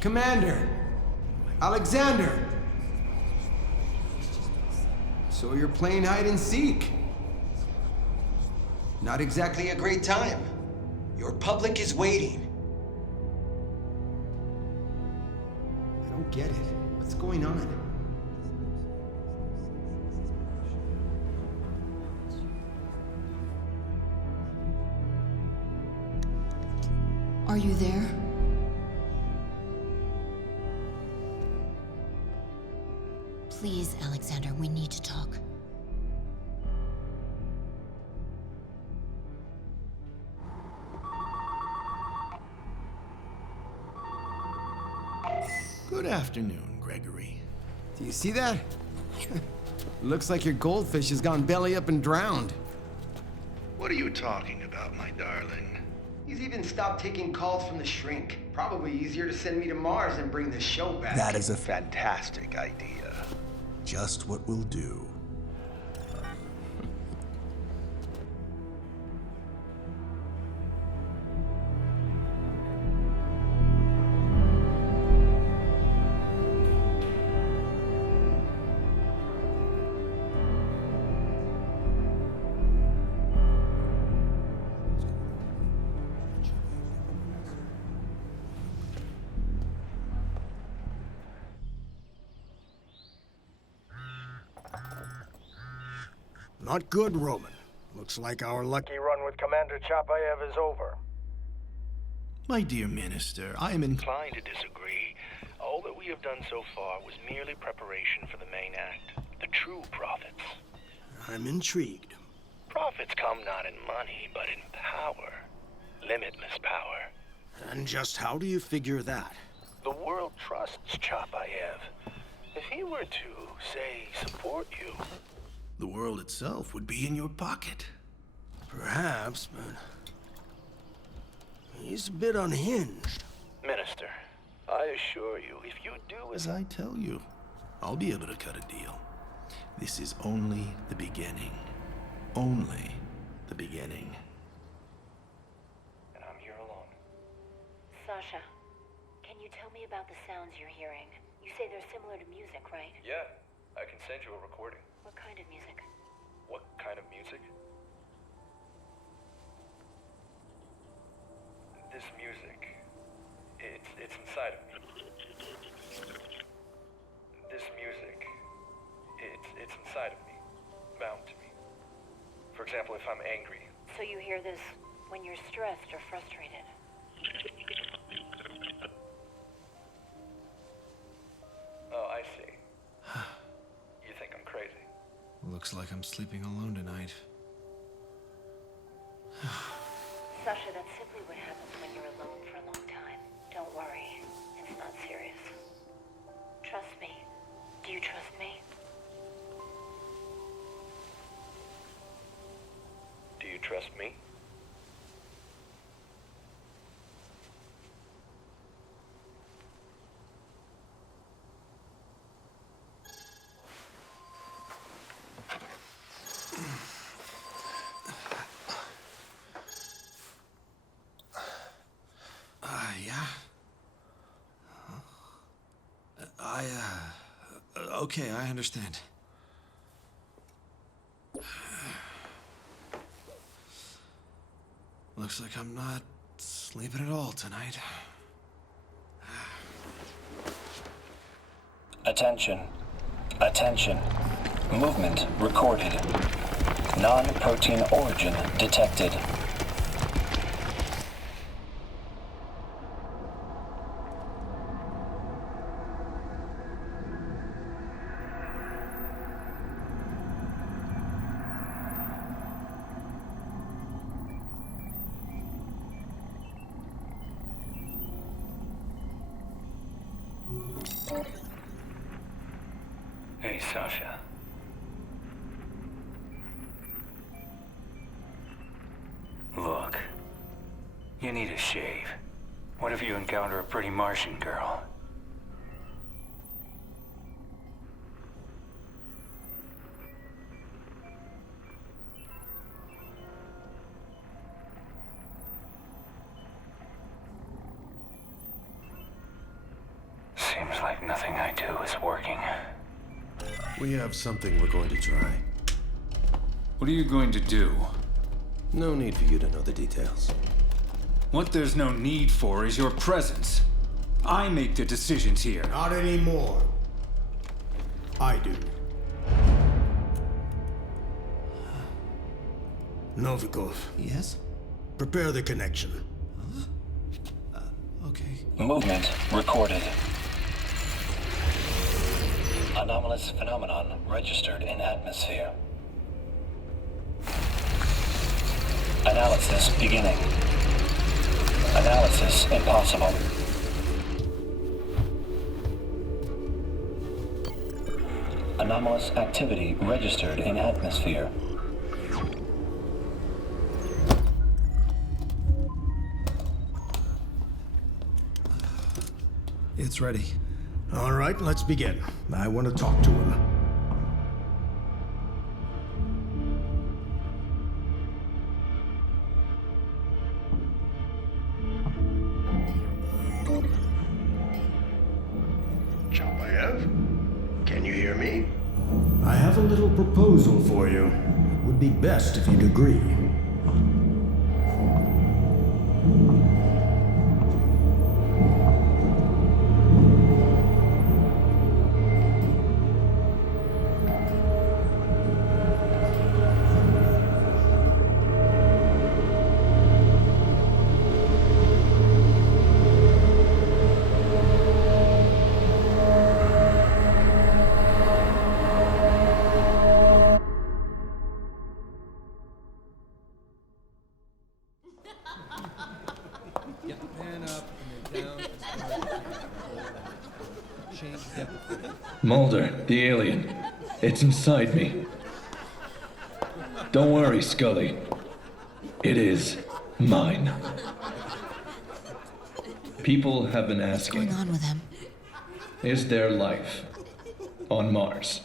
Commander! Alexander! So you're playing hide and seek? Not exactly a great time. Your public is waiting. I don't get it. What's going on? Are you there? Please, Alexander, we need to talk. Good afternoon, Grigory. Do you see that? Looks like your goldfish has gone belly up and drowned. What are you talking about, my darling? He's even stopped taking calls from the shrink. Probably easier to send me to Mars and bring the show back. That is a Fantastic idea. just what we'll do. Not good, Roman. Looks like our lucky run with Commander Chapayev is over. My dear Minister, I am Inclined to disagree. All that we have done so far was merely preparation for the main act. The true profits. I'm intrigued. Profits come not in money, but in power. Limitless power. And just how do you figure that? The world trusts Chapayev. If he were to, say, support you... The world itself would be in your pocket. Perhaps, but... he's a bit unhinged. Minister, I assure you, if you do As I tell you, I'll be able to cut a deal. This is only the beginning. Only the beginning. And I'm here alone. Sasha, can you tell me about the sounds you're hearing? You say they're similar to music, right? Yeah, I can send you a recording. What kind of music? What kind of music? This music, it's inside of me. This music, it's inside of me, bound to me. For example, if I'm angry. So you hear this when you're stressed or frustrated? Oh, I see. You think I'm crazy? Looks like I'm sleeping alone tonight. Sasha, that's simply what happens when you're alone for a long time. Don't worry. It's not serious. Trust me. Do you trust me? Do you trust me? Okay, I understand. Looks like I'm not sleeping at all tonight. Attention. Attention. Movement recorded. Non-protein origin detected. Hey, Sasha. Look, you need a shave. What if you encounter a pretty Martian girl? Seems like nothing I do is working. We have something we're going to try. What are you going to do? No need for you to know the details. What there's no need for is your presence. I make the decisions here. Not anymore. I do. Novikov. Yes? Prepare the connection. Okay. Movement recorded. Anomalous phenomenon registered in atmosphere. Analysis beginning. Analysis impossible. Anomalous activity registered in atmosphere. It's ready. All right, let's begin. I want to talk to him. Chapayev? Can you hear me? I have a little proposal for you. It would be best if you'd agree. Yep, pan up and then down. Change. Yep. Mulder, the alien. It's inside me. Don't worry, Scully. It is mine. People have been asking. What's going on with him? Is there life on Mars?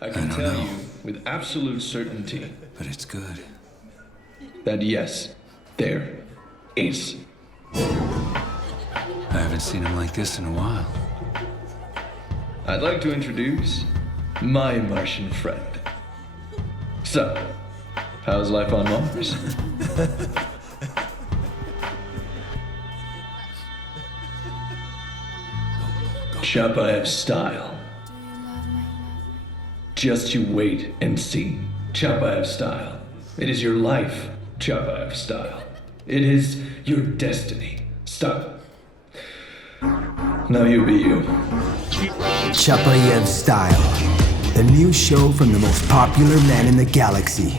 I can tell you with absolute certainty. But it's good. That yes, there is. I haven't seen him like this in a while. I'd like to introduce my Martian friend. So, how's life on Mars? Chapayev style. Just you wait and see. Chapayev style. It is your life, Chapayev style. It is your destiny. Stop. Now you be you. Chapayev Style, the new show from the most popular man in the galaxy,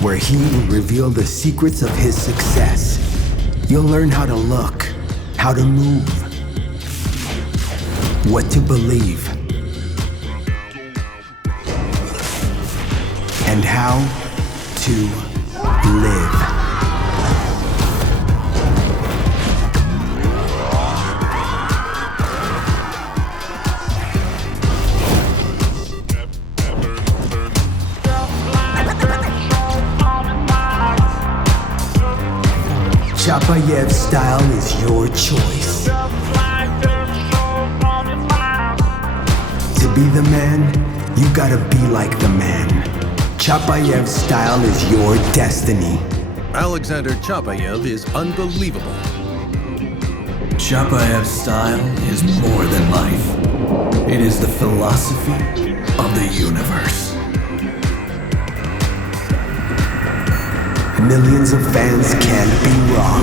where he will reveal the secrets of his success. You'll learn how to look, how to move, what to believe, and how to live. Chapayev Style is your choice. To be the man, you gotta be like the man. Chapayev Style is your destiny. Alexander Chapayev is unbelievable. Chapayev Style is more than life. It is the philosophy of the universe. Millions of fans can't be wrong.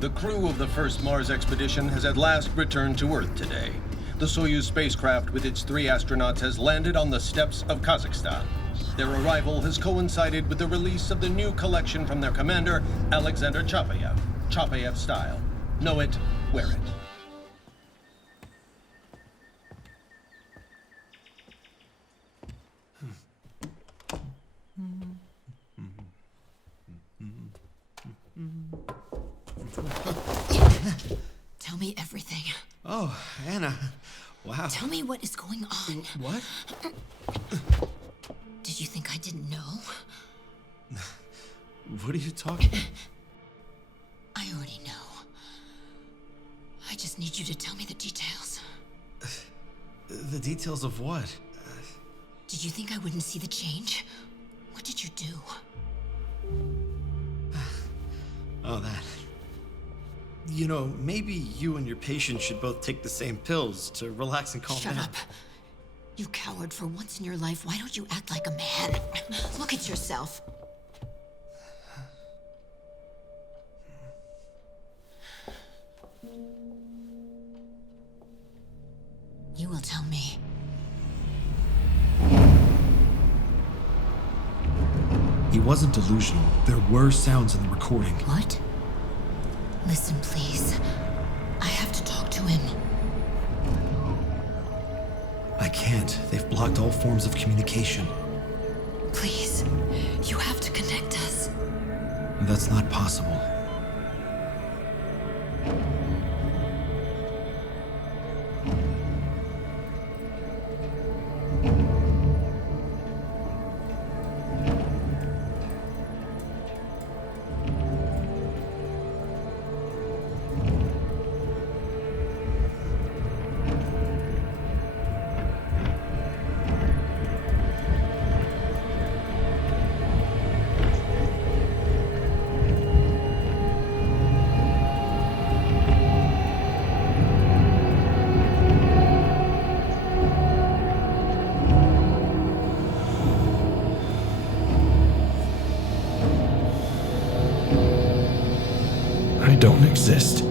The crew of the first Mars expedition has at last returned to Earth today. The Soyuz spacecraft with its 3 astronauts has landed on the steppes of Kazakhstan. Their arrival has coincided with the release of the new collection from their commander, Alexander Chapayev. Chapayev Style. Know it, wear it. Tell me everything. Oh, Anna. Wow. Tell me what is going on. What? Did you think I didn't know? What are you talking about? I already know. I just need you to tell me the details. The details of what? Did you think I wouldn't see the change? What did you do? Oh, that. You know, maybe you and your patient should both take the same pills to relax and calm down. Shut up. You coward, for once in your life, why don't you act like a man? Look at yourself. You will tell me. He wasn't delusional. There were sounds in the recording. What? Listen, please. I have to talk to him. I can't. They've blocked all forms of communication. Please. You have to connect us. That's not possible. I don't exist.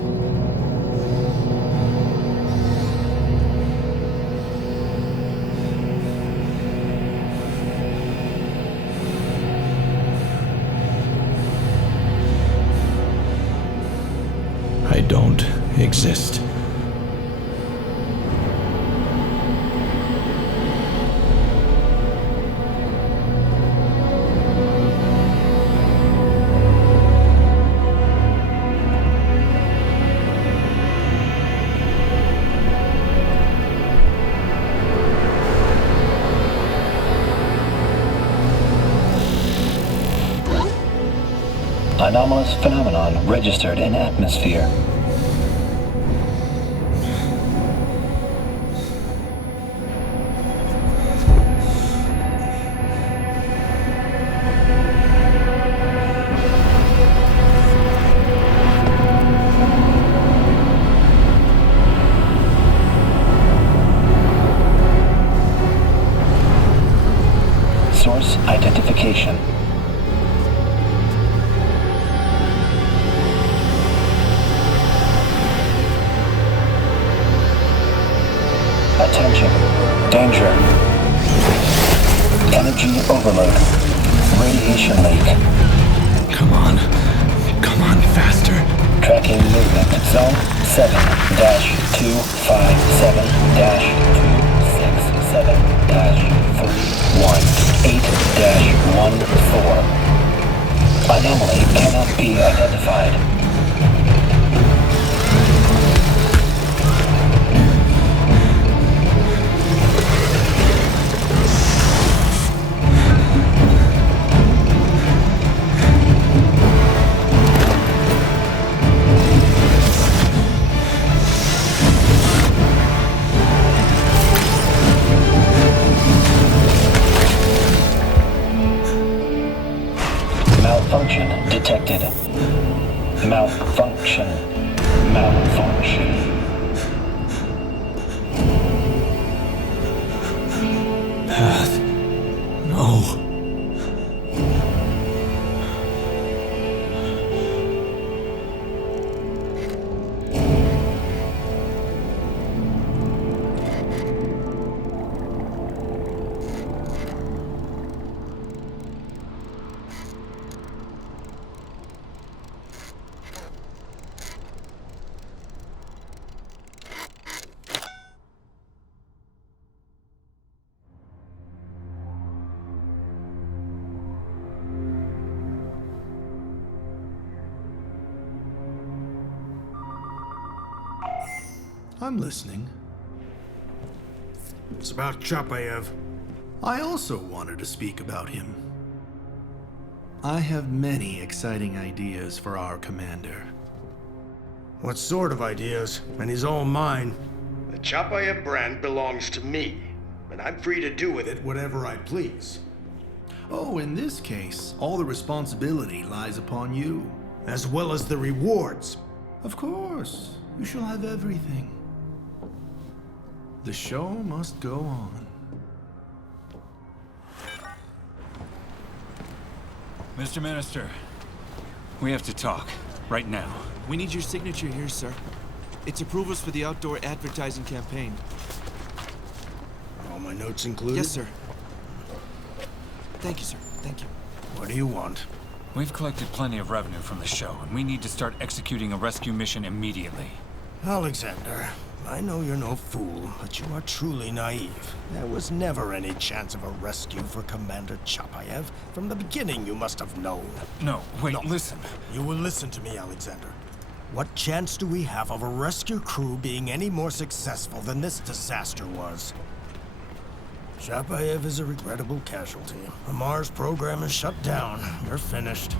don't exist. Anomalous phenomenon registered in atmosphere. Source identification. Attention. Danger. Energy overload. Radiation leak. Come on, faster. Tracking movement. Zone 7-257-267-318-14. Anomaly cannot be identified. Malfunction detected. Malfunction. Path. No. I'm listening. It's about Chapayev. I also wanted to speak about him. I have many exciting ideas for our commander. What sort of ideas? And he's all mine. The Chapayev brand belongs to me, and I'm free to do with it whatever I please. Oh, in this case, all the responsibility lies upon you. As well as the rewards. Of course. You shall have everything. The show must go on. Mr. Minister, we have to talk. Right now. We need your signature here, sir. It's approvals for the outdoor advertising campaign. All my notes included? Yes, sir. Thank you, sir. Thank you. What do you want? We've collected plenty of revenue from the show, and we need to start executing a rescue mission immediately. Alexander, I know you're no fool, but you are truly naive. There was never any chance of a rescue for Commander Chapayev. From the beginning, you must have known. No, wait, listen. You will listen to me, Alexander. What chance do we have of a rescue crew being any more successful than this disaster was? Chapayev is a regrettable casualty. The Mars program is shut down. You're finished.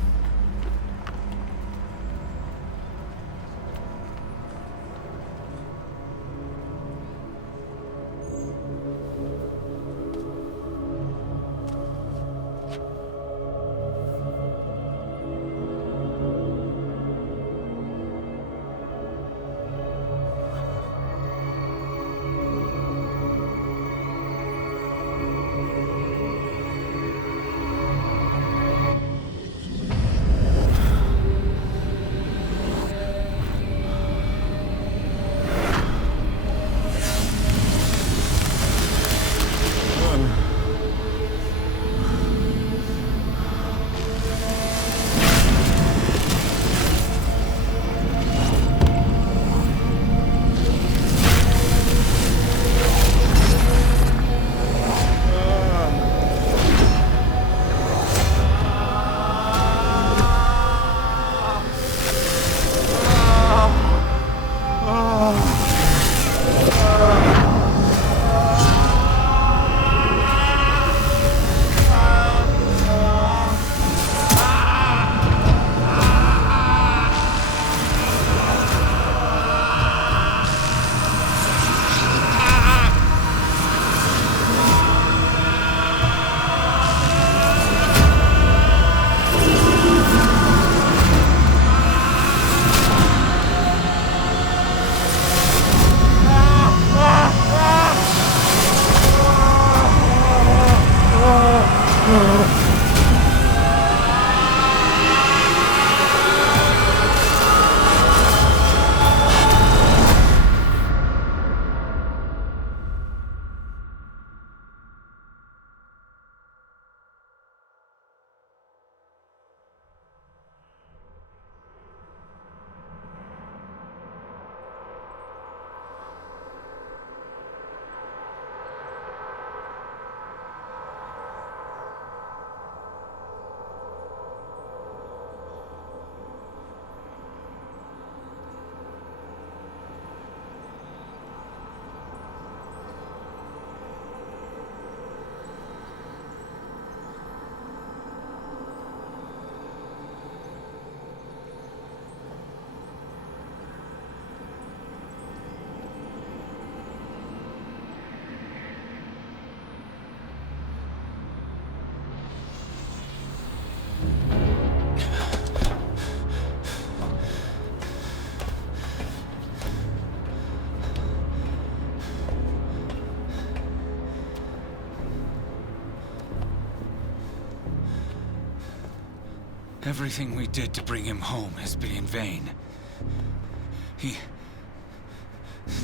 Everything we did to bring him home has been in vain.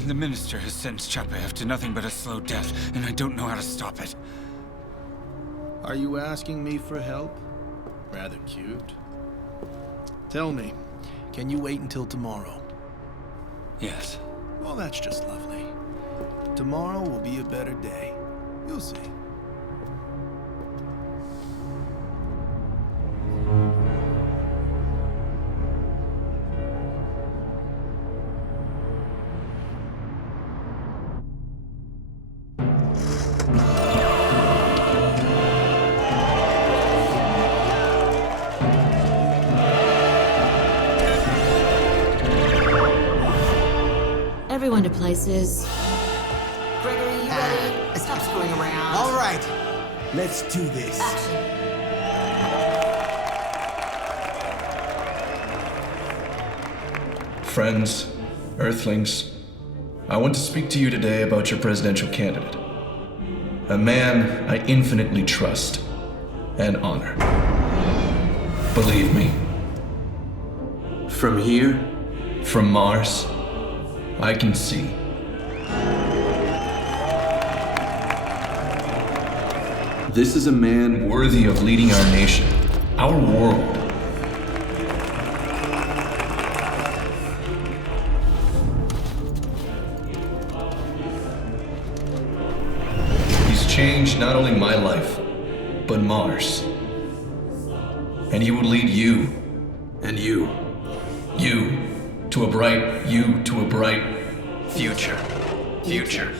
The Minister has sentenced Chapayev to nothing but a slow death, and I don't know how to stop it. Are you asking me for help? Rather cute. Tell me, can you wait until tomorrow? Yes. Well, that's just lovely. Tomorrow will be a better day. You'll see. Everyone to places. Grigory, you ready? Stop screwing around. All right, let's do this. Action. Friends, Earthlings, I want to speak to you today about your presidential candidate. A man I infinitely trust and honor. Believe me. From here, from Mars, I can see. This is a man worthy of leading our nation, our world. He's changed not only my life, but Mars. And he will lead you, and you to a bright future. Future.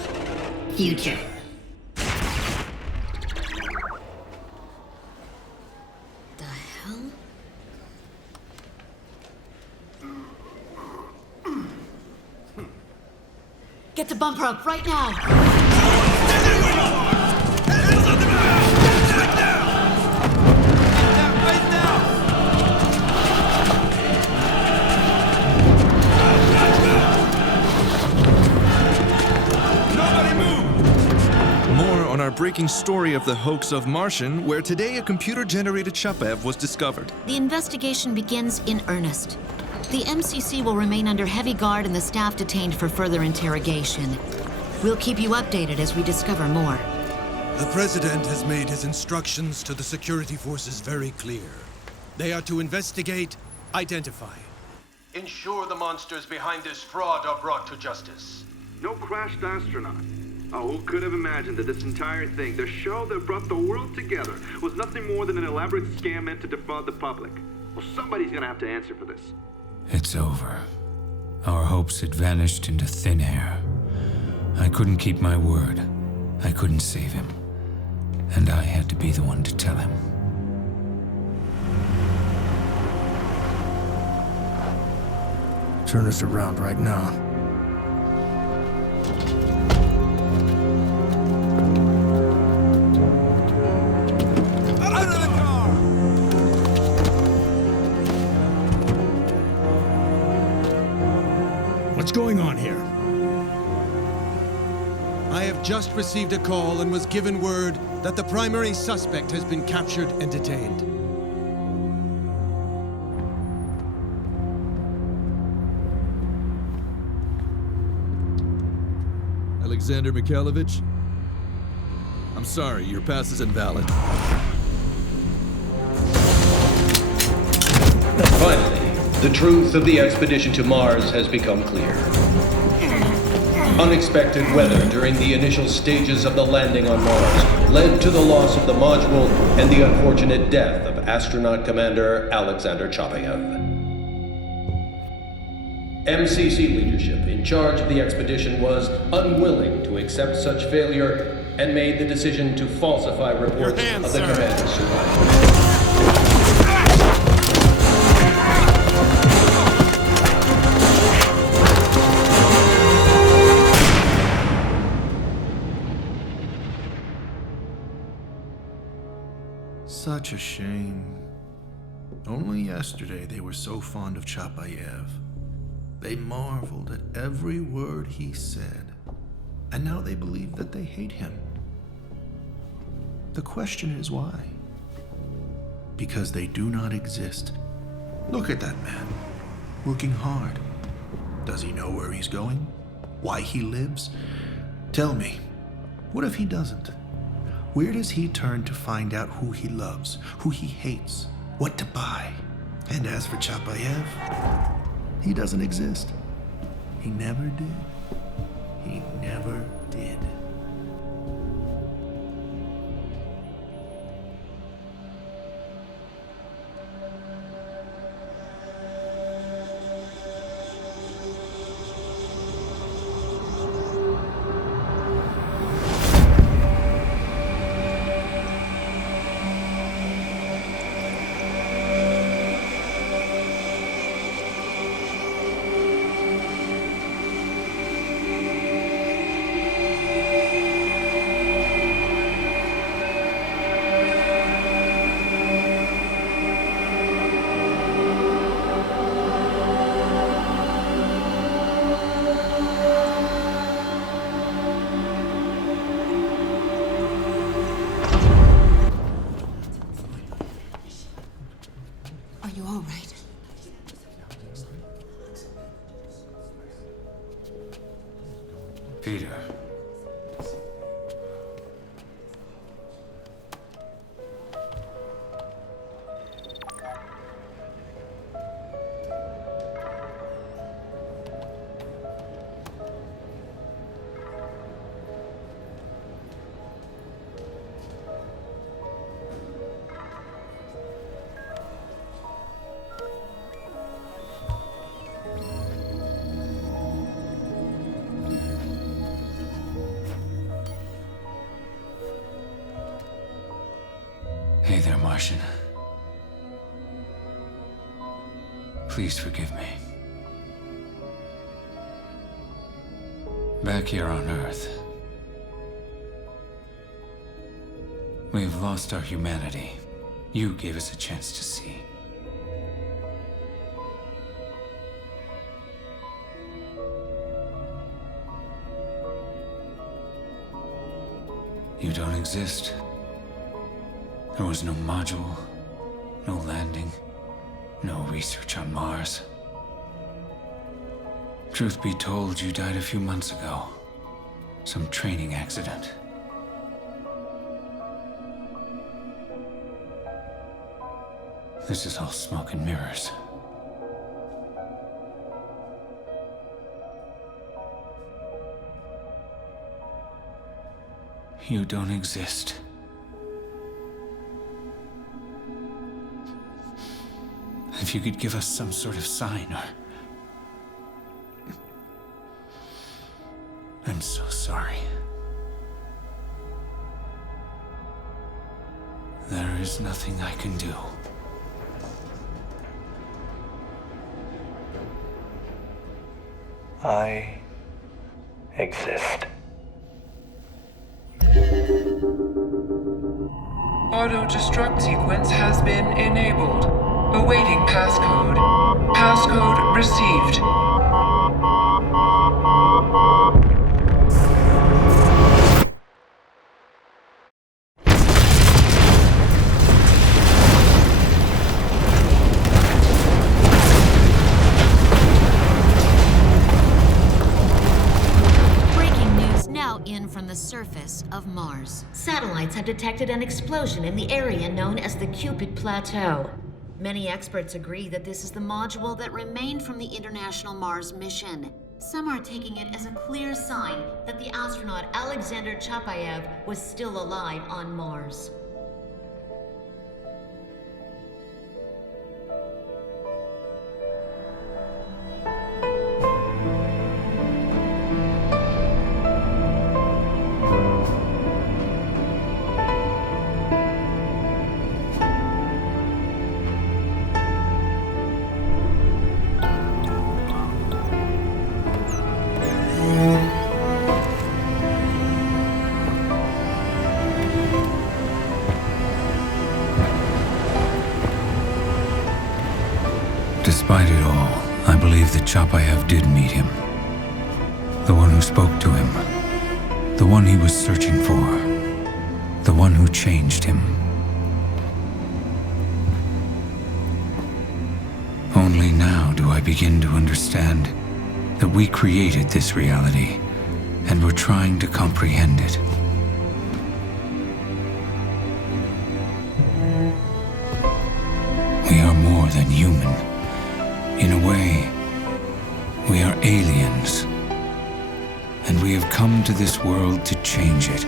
The hell? Get to bumper up right now! On our breaking story of the hoax of Martian, where today a computer-generated Chapayev was discovered. The investigation begins in earnest. The MCC will remain under heavy guard and the staff detained for further interrogation. We'll keep you updated as we discover more. The President has made his instructions to the security forces very clear. They are to investigate, identify. Ensure the monsters behind this fraud are brought to justice. No crashed astronaut. Oh, who could have imagined that this entire thing, the show that brought the world together, was nothing more than an elaborate scam meant to defraud the public? Well, somebody's gonna have to answer for this. It's over. Our hopes had vanished into thin air. I couldn't keep my word. I couldn't save him. And I had to be the one to tell him. Turn us around right now. What's going on here? I have just received a call and was given word that the primary suspect has been captured and detained. Alexander Mikhailovich? I'm sorry, your pass is invalid. Finally, the truth of the expedition to Mars has become clear. Unexpected weather during the initial stages of the landing on Mars led to the loss of the module and the unfortunate death of astronaut commander Alexander Chapayev. MCC leadership in charge of the expedition was unwilling to accept such failure and made the decision to falsify reports of the commander's survival. Such a shame. Only yesterday they were so fond of Chapayev. They marveled at every word he said, and now they believe that they hate him. The question is why? Because they do not exist. Look at that man, working hard. Does he know where he's going? Why he lives? Tell me, what if he doesn't? Where does he turn to find out who he loves, who he hates, what to buy? And as for Chapayev, he doesn't exist. He never did. He never did. Peter. Hey there, Martian. Please forgive me. Back here on Earth, we've lost our humanity. You gave us a chance to see. You don't exist. There was no module, no landing, no research on Mars. Truth be told, you died a few months ago. Some training accident. This is all smoke and mirrors. You don't exist. If you could give us some sort of sign, or... I'm so sorry. There is nothing I can do. I exist. Auto-destruct sequence has been enabled. Awaiting passcode. Passcode received. have detected an explosion in the area known as the Cupid Plateau. Many experts agree that this is the module that remained from the International Mars mission. Some are taking it as a clear sign that the astronaut Alexander Chapayev was still alive on Mars. Despite it all, I believe that Chapayev did meet him. The one who spoke to him. The one he was searching for. The one who changed him. Only now do I begin to understand that we created this reality, and we're trying to comprehend it. We are more than human. In a way, we are aliens, and we have come to this world to change it.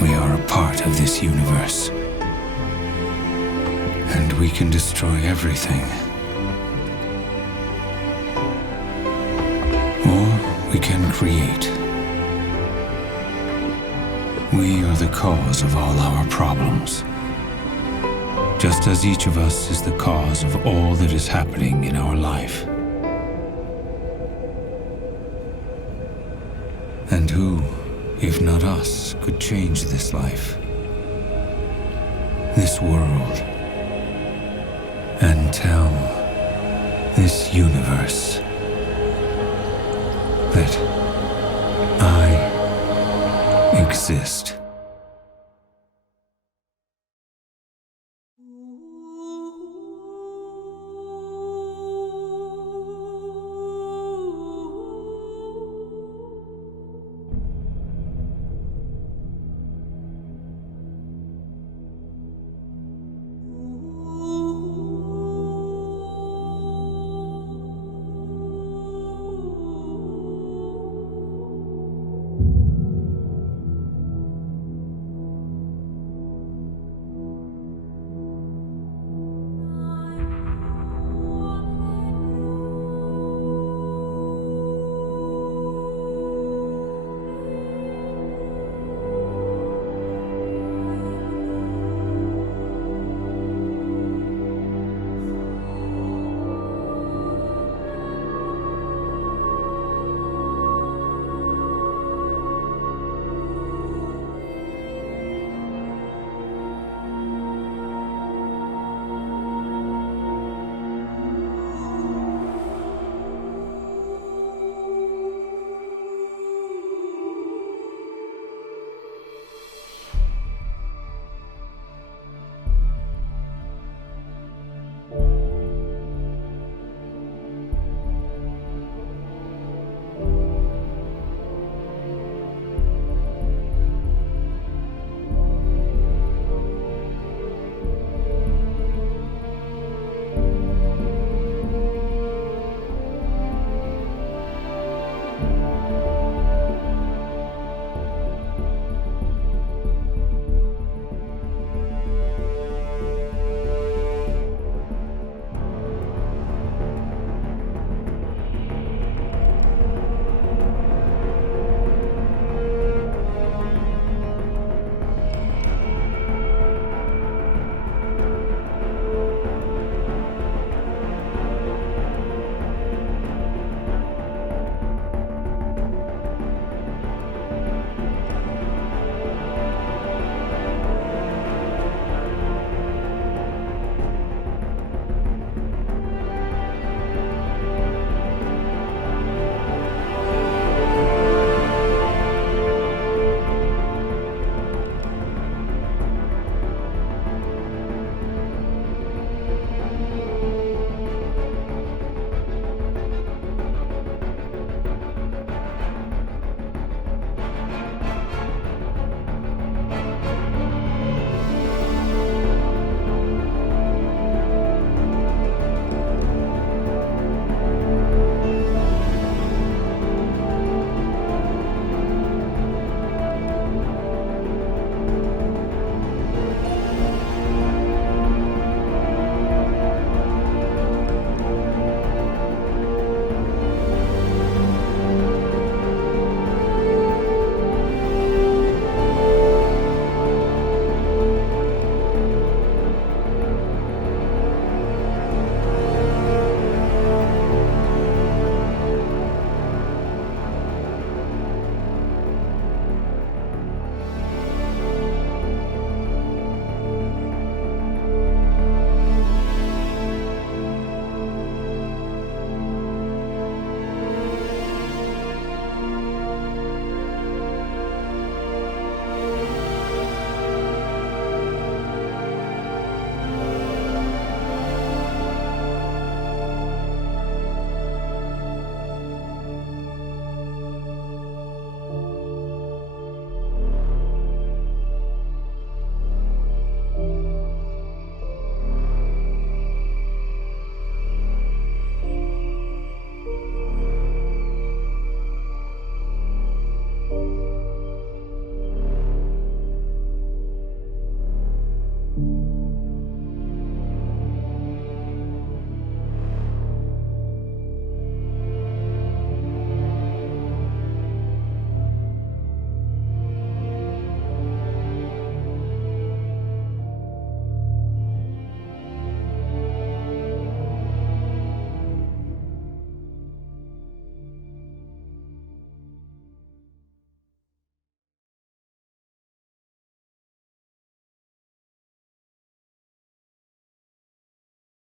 We are a part of this universe, and we can destroy everything. Or we can create. We are the cause of all our problems. Just as each of us is the cause of all that is happening in our life. And who, if not us, could change this life, this world, and tell this universe that I exist?